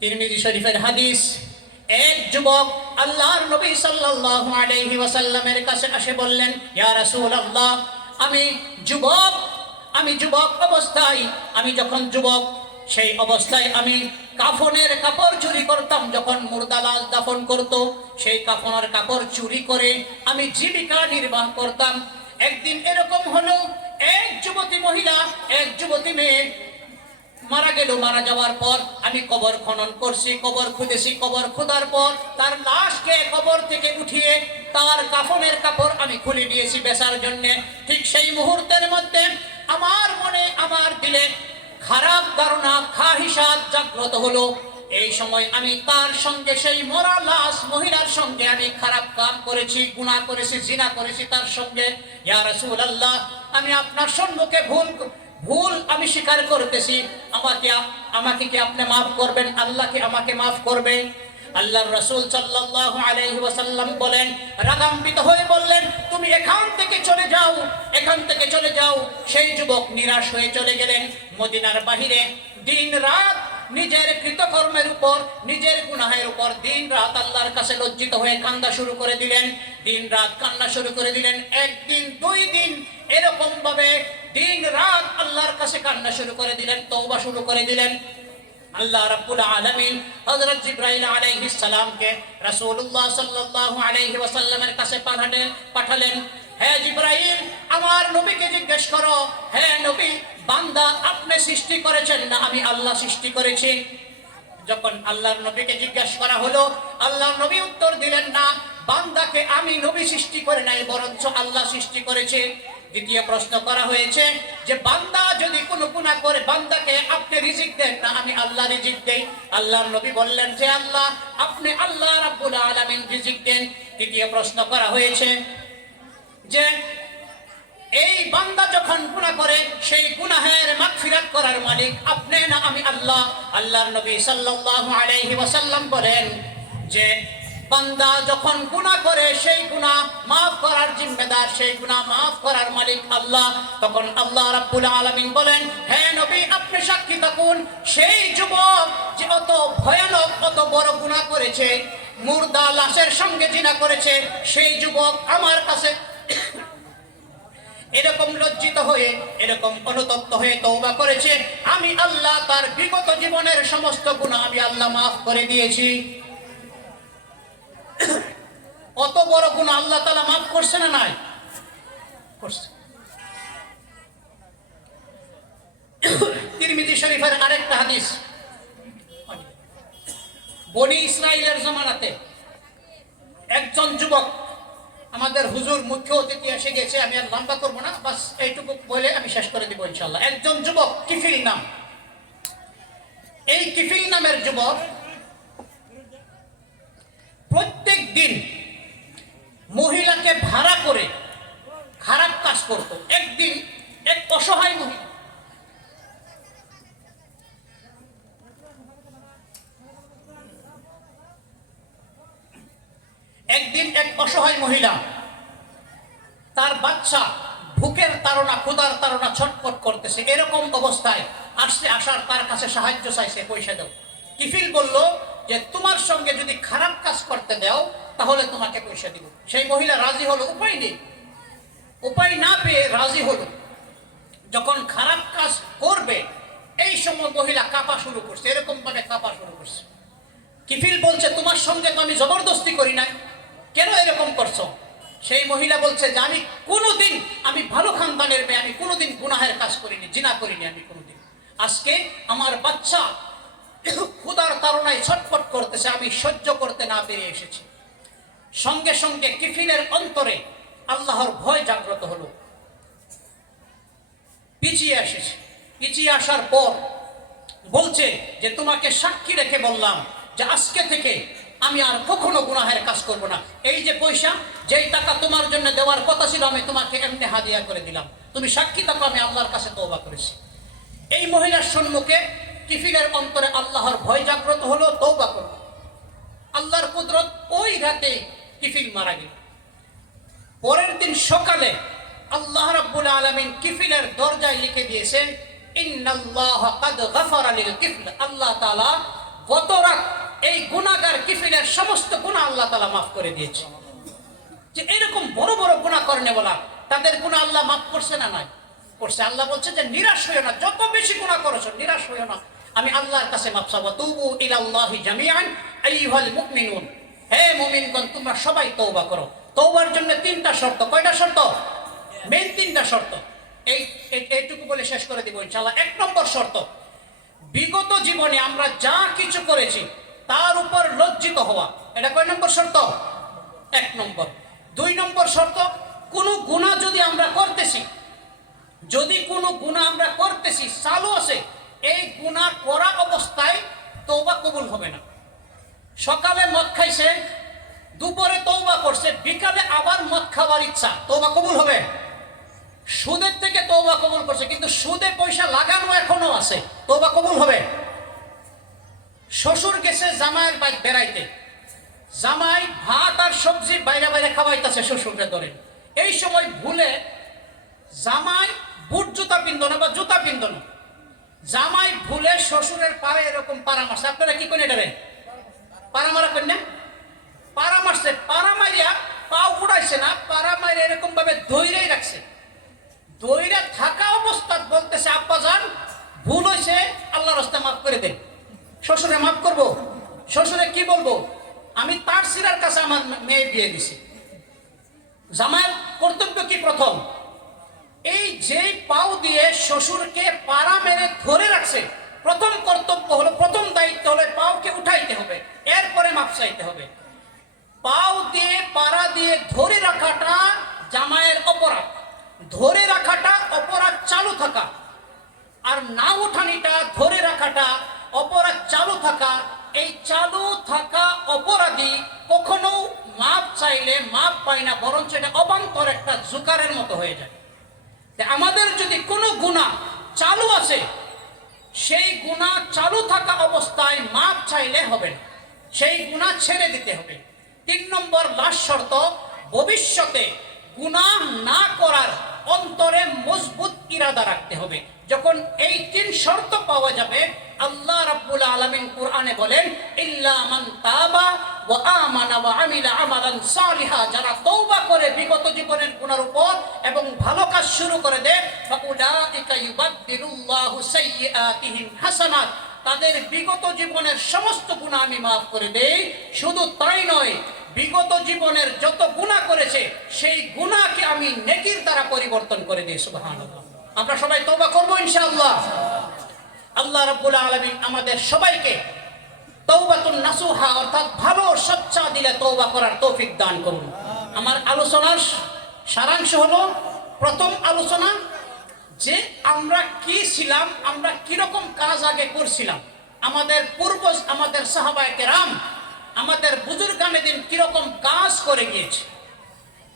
তিরমিজি শরীফের হাদিস, এক যুবক আল্লাহর নবী সাল্লাল্লাহু আলাইহি ওয়াসাল্লামের কাছে এসে বললেন, ইয়া রাসূলুল্লাহ, আমি যুবক অবস্থায়, আমি যখন যুবক সেই অবস্থায় আমি কাফনের কাপড় চুরি করতাম। যখন মুর্দা লাশ দাফন করত, সেই কাফনের কাপড় চুরি করে আমি জীবিকা নির্বাহ করতাম। একদিন এরকম হলো, এক যুবতী মহিলা, এক যুবতী মেয়ে মারা গেল। মারা যাওয়ার পর আমি কবর খনন করছি, কবর খুঁজেছি। কবর খোদার পর তার লাশকে কবর থেকে উঠিয়ে তার কাফনের কাপড় আমি খুলে দিয়েছি বেচার জন্য। ঠিক সেই মুহূর্তের মধ্যে আমার মনে, আমার দিলে খারাপ ধারণা, খাহিসাত জাগ্রত হলো। এই সময় আমি তার সঙ্গে, সেই মরা লাশ মহিলার সঙ্গে আমি খারাপ কাম করেছি, গুনাহ করেছি, জিনা করেছি তার সঙ্গে। ইয়া রাসূলুল্লাহ, আমি আপনার সম্মুখে ভুল আমি স্বীকার করতেছি, আমাকে কি আপনি মাফ করবেন? আল্লাহ কি আমাকে মাফ করবে? আল্লাহর রাসূল সাল্লাল্লাহু আলাইহি ওয়াসাল্লাম বলেন, রাগান্বিত হয়ে বললেন, তুমি এখান থেকে চলে যাও, এখান থেকে চলে যাও। সেই যুবক নিরাশ হয়ে চলে গেলেন মদিনার বাহিরে। দিন রাত নিজের কৃতকর্মের উপর, নিজের গুনাহের উপর দিন রাত আল্লাহর কাছে লজ্জিত হয়ে কান্না শুরু করে দিলেন। দিন রাত কান্না শুরু করে দিলেন। একদিন, 2 দিন এরকম ভাবে দিন রাত আল্লাহর কাছে কান্না শুরু করে দিলেন, তওবা শুরু করে দিলেন। আল্লাহ রাব্বুল আলামিন হযরত জিবরাইল আলাইহিস সালামকে রাসূলুল্লাহ সাল্লাল্লাহু আলাইহি ওয়াসাল্লামের কাছে পাঠালেন। হে জিবরাইল, আমার নবীকে জিজ্ঞেস করো, হে নবী, বান্দা আপনি সৃষ্টি করেছেন না আমি আল্লাহ সৃষ্টি করেছি? যখন আল্লাহর নবীকে জিজ্ঞাসা করা হলো, আল্লাহর নবী উত্তর দিলেন না, বান্দাকে আমি নবী সৃষ্টি করে নাই, বরঞ্চ আল্লাহ সৃষ্টি করেছে। দ্বিতীয় প্রশ্ন করা হয়েছে যে বান্দা যদি কোনো গুনাহ করে বান্দাকে আপনি রিজিক দেন না আমি আল্লাহ রিজিক দেই? আল্লাহর নবী বললেন যে আল্লাহ আপনি আল্লাহ রাব্বুল আলামিন রিজিক দেন। তৃতীয় প্রশ্ন করা হয়েছে যে এই বান্দা যখন গুনাহ করে সেই গুনাহের মাগফিরাত করার মালিক আপনি না আমি আল্লাহ? আল্লাহর নবী সাল্লাল্লাহু আলাইহি ওয়াসাল্লাম বলেন যে বান্দা যখন গুনাহ করে সেই গুনাহ maaf করার জিম্মেদার, সেই গুনাহ maaf করার মালিক আল্লাহ। তখন আল্লাহ রাব্বুল আলামিন বলেন, হে নবী আপনি সাক্ষী থাকুন সেই যুবক যে অত ভয়ানক অত বড় গুনাহ করেছে, মুর্দা লাশের সঙ্গে জিনা করেছে, সেই যুবক আমার কাছে এরকম লজ্জিত হয়ে এরকম অনুতপ্ত হয়ে তওবা করেছে, আমি আল্লাহ তার বিগত জীবনের সমস্ত গুনাহ আমি আল্লাহ maaf করে দিয়েছি। অত বড় গুনাহ আল্লাহ তাআলা maaf করছে না নাই? করছে। তিরমিজি শরীফের আরেকটা হাদিস, বনি ইসরাইলের জামানাতে একজন যুবক, আমাদের হুজুর মুখ্য অতিথি এসে গেছে, আমি আর লম্বা করবো না, বাস এইটুকু বলে আমি শেষ করে দিব ইনশাআল্লাহ। একজন যুবক কিফিল নাম, এই কিফিল নামের যুবক প্রত্যেক দিন মহিলাকে ভাড়া করে খারাপ কাজ করত। একদিন এক অসহায় মহিলা তার বাচ্চা ভুকের তাড়না ক্ষুধার তাড়না ছটফট করতেছে, এরকম অবস্থায় আসার তার কাছে সাহায্য চাইছে, পয়সা দাও। কিফিল বলল যে তোমার সঙ্গে যদি খারাপ কাজ করতে দাও তাহলে তোমাকে পয়সা দিব। সেই মহিলা রাজি হলো, উপায় নেই, উপায় না পেয়ে রাজি হলো। যখন খারাপ কাজ করবে এই সময় মহিলা কাঁপা শুরু করছে, এরকম ভাবে কাঁপা শুরু করছে। কিফিল বলছে তোমার সঙ্গে তো আমি জবরদস্তি করি নাই, কেন এরকম করছো? সেই মহিলা বলছে যে আমি কোনোদিন, আমি ভালো খানদানের মেয়ে, আমি কোনোদিন গুনাহের কাজ করিনি, জিনা করিনি আমি কোনোদিন। আজকে আমার বাচ্চা ক্ষুধার তাড়নায় ছটফট করতেছে, আমি সহ্য করতে না পেরে এসেছি। সঙ্গে সঙ্গে কিফিলের অন্তরে আল্লাহর ভয় জাগ্রত হলো, পিছিয়ে এসেছে। পিছিয়ে আসার পর বলছে যে তোমাকে সাক্ষী রেখে বললাম যে আজকে থেকে আমি আর কখনো গুনাহের কাজ করব না। এই যে পয়সা, যেই টাকা তোমার জন্য দেওয়ার কথা ছিল আমি তোমাকে এমনি হাদিয়া করে দিলাম, তুমি সাক্ষী থাকো আমি আল্লাহর কাছে তওবা করেছি। এই মহিলার সম্মুখে কিফিলের অন্তরে আল্লাহর ভয় জাগ্রত হলো, তওবা করল। আল্লাহর কুদরত, ওই রাতে কিফিল মারা গেল। পরের দিন সকালে আল্লাহ রাব্বুল আলামিন কিফিলের দরজায় লিখে দিয়েছেন ইন্নাল্লাহা কাদ গাফারা লিল কিফল, আল্লাহ তাআলা গত রাত এই গুনাহগার কিফিলের সমস্ত গুনাহ আল্লাহ তাআলা maaf করে দিয়েছে। যে এরকম বড় বড় গুনাহ করেন বলা, তাদের গুনাহ আল্লাহ maaf করছে না নাই? করছে। আল্লাহ বলছে যে নিরাশ হইও না, যত বেশি গুনাহ করেছো নিরাশ হইও না, আমি আল্লাহর কাছে মাফ চাবো। তুবু ইলাল্লাহি জামিআন আইয়ুহাল মুমিনুন, হে মুমিনগণ তোমরা সবাই তওবা করো। তওবার জন্য তিনটা শর্ত। কয়টা শর্ত? মেইন তিনটা শর্ত। এইটুকু বলে শেষ করে দিব ইনশাআল্লাহ। এক নম্বর শর্ত, বিগত জীবনে আমরা যা কিছু করেছি তার উপর লজ্জিত হওয়া। এটা কয় নম্বর শর্ত? এক নম্বর। দুই নম্বর শর্ত, কোন গুনাহ যদি আমরা করতেছি, যদি কোনো গুনাহ আমরা করতেছি চালু আছে, এই গুনাহ করা অবস্থায় তওবা কবুল হবে না। সকালে মদ খাইছে, দুপুরে তওবা করছে, বিকালে আবার মদ খাওয়ার ইচ্ছা, তওবা কবুল হবে? সুদের থেকে তওবা কবুল করছে, কিন্তু সুদে পয়সা লাগানো এখনো আছে, তওবা কবুল হবে? শ্বশুর গেছে জামাইয়ের বাইরে বেড়াইতে, জামাই ভাত আর সবজি বাইরে বাইরে খাওয়াইতেছে শ্বশুরকে ধরে, এই সময় ভুলে জামাই বুট জুতা পিন্ধ না বা জুতা পিন্ধ না, জামাই ভুলে শ্বশুরের পায়ে এরকম পাড়া মারছে। আপনারা কি করেন এটারে? পাড়া মারা করেন না? পাড়া মারছে, পাড়া মারিয়া পা উড়াইছে না, পাড়া মারিয়া এরকম ভাবে ধৈরেই রাখছে। ধৈরে থাকা অবস্থা বলতেছে আব্বা জান ভুল হয়েছে, আল্লাহর রাস্তায় মাফ করে দেন। শ্বশুরে মাফ করবো? শ্বশুরে কি বলবো? আমি তার সিরার কাছে আমার মেয়ে বিয়ে দিছি। জামাইয়ের কর্তব্য কি? প্রথম এই যে পাও দিয়ে শ্বশুরকে পাড়া মেরে ধরে রাখছে, প্রথম কর্তব্য হলো, প্রথম দায়িত্ব হলো পাওকে উঠাইতে হবে, এরপরে মাপ চাইতে হবে। পাও দিয়ে পাড়া দিয়ে ধরে রাখাটা জামায়ের অপরাধ, ধরে রাখাটা অপরাধ চালু থাকা, আর না উঠানিটা ধরে রাখাটা অপরাধ চালু থাকা। এই চালু থাকা অপরাধী কখনো মাপ চাইলে মাপ পায় না, বরঞ্চ এটা অবান্তর একটা জুকারের মতো হয়ে যায়। আমাদের যদি কোনো গুনাহ চালু আছে, সেই গুনাহ চালু থাকা অবস্থায় মাপ চাইলে হবে না, সেই গুনাহ ছেড়ে দিতে হবে। 3 নম্বর লাস্ট শর্ত, ভবিষ্যতে গুনাহ না করার অন্তরে মজবুত ইরাদা রাখতে হবে। যখন এই 3 শর্ত পাওয়া যাবে, আল্লাহ রাব্বুল আলামিন কোরআনে বলেন, ইল্লা মান তাবা ওয়া আমানা ওয়া আমিলা আমালান সালিহা, যারা তওবা করে বিগত জীবনের গুনার উপর এবং ভালো কাজ শুরু করে দেয়, ফাউলাইকা ইউবাদদিলুল্লাহু সাইয়্যাতিহিম হাসানাত, তাদের বিগত জীবনের সমস্ত গুনাহ আমি মাফ করে দেই। শুধু তাই নয়, বিগত জীবনের যত গুনাহ করেছে সেই গুনাহকে আমি নেকির দ্বারা পরিবর্তন করে দিই। সুবহানাল্লাহ। আমরা সবাই তওবা করব ইনশাআল্লাহ। আল্লাহ রাব্বুল আলামিন আমাদের সবাইকে তওবাতুন নাসুহা অর্থাৎ ভালো সচ্চা দিলে তওবা করার তৌফিক দান করুন। আমার আলোচনার সারাংশ হলো, প্রথম আলোচনা যে আমরা কি ছিলাম, আমরা কিরকম কাজ আগে করছিলাম, আমাদের পূর্বজ, আমাদের সাহাবায়ে কেরাম, আমাদের বুজুর্গানে দিন কিরকম কাজ করে গিয়েছে।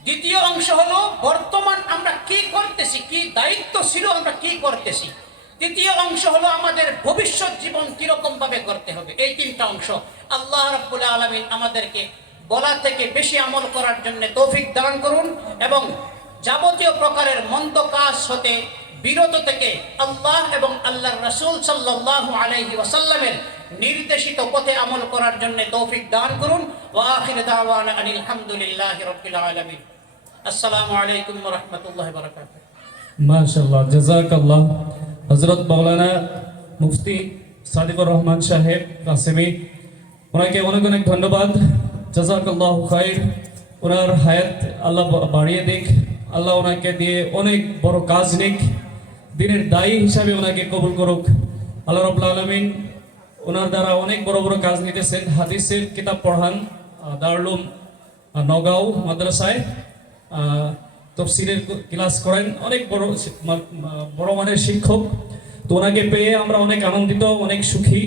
দ্বিতীয় অংশ হলো বর্তমান আমরা কি করতেছি, কি দায়িত্ব ছিল, আমরা কি করতেছি। তৃতীয় অংশ হলো আমাদের ভবিষ্যৎ জীবন কিরকম ভাবে করতে হবে। এই 3টা অংশ আল্লাহ রাব্বুল আলামিন আমাদেরকে বলা থেকে বেশি আমল করার জন্য তৌফিক দান করুন, এবং যাবতীয় প্রকারের মন্দ কাজ হতে বিরত থেকে আল্লাহ এবং আল্লাহর রাসূল সাল্লাল্লাহু আলাইহি ওয়াসাল্লামের নির্দেশিত পথে আমল করার জন্য তৌফিক দান করুন। ওয়া আখির দাওয়ানা আনিল হামদুলিল্লাহি রাব্বিল আলামিন। আসসালামু আলাইকুম ওয়া রাহমাতুল্লাহি ওয়া বারাকাতুহু। মাশাআল্লাহ, জাযাকাল্লাহ। হযরত মাওলানা মুফতি সাদিকুর রহমান সাহেব কাসেমি, ওনাকে অনেক অনেক ধন্যবাদ। জাযাকাল্লাহু খাইর। ওনার হায়াত আল্লাহ বাড়িয়ে দিক, আল্লাহ ওনাকে দিয়ে অনেক বড় কাজ নিক, দিনের দায়ী হিসাবে ওনাকে কবুল করুক আল্লাহ রাব্বুল আলামিন। ওনার দ্বারা অনেক বড় বড় কাজ নিতেছেন। হাদিসের কিতাব পড়ান দারুল উলুম নগাঁও মাদ্রাসায়, তাফসীরের ক্লাস করেন, অনেক বড় মানের শিক্ষক। তো ওনাকে পেয়ে আমরা অনেক আনন্দিত, অনেক সুখী।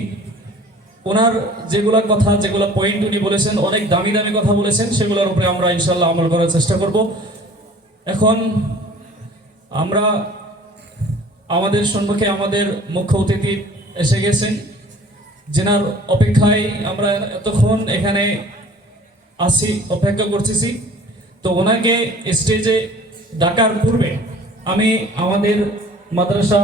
ওনার যেগুলা কথা, যেগুলা পয়েন্ট উনি বলেছেন, অনেক দামি দামি কথা বলেছেন, সেগুলোর উপরে আমরা ইনশাআল্লাহ আমল করার চেষ্টা করব। এখন আমরা আমাদের সম্মুখে আমাদের মুখ্য অতিথি এসে গেছেন, যেনার অপেক্ষায় আমরা এতক্ষণ এখানে আসি, অপেক্ষা করতেছি। তো ওনাকে স্টেজে ডাকার পূর্বে আমি আমাদের মাদ্রাসা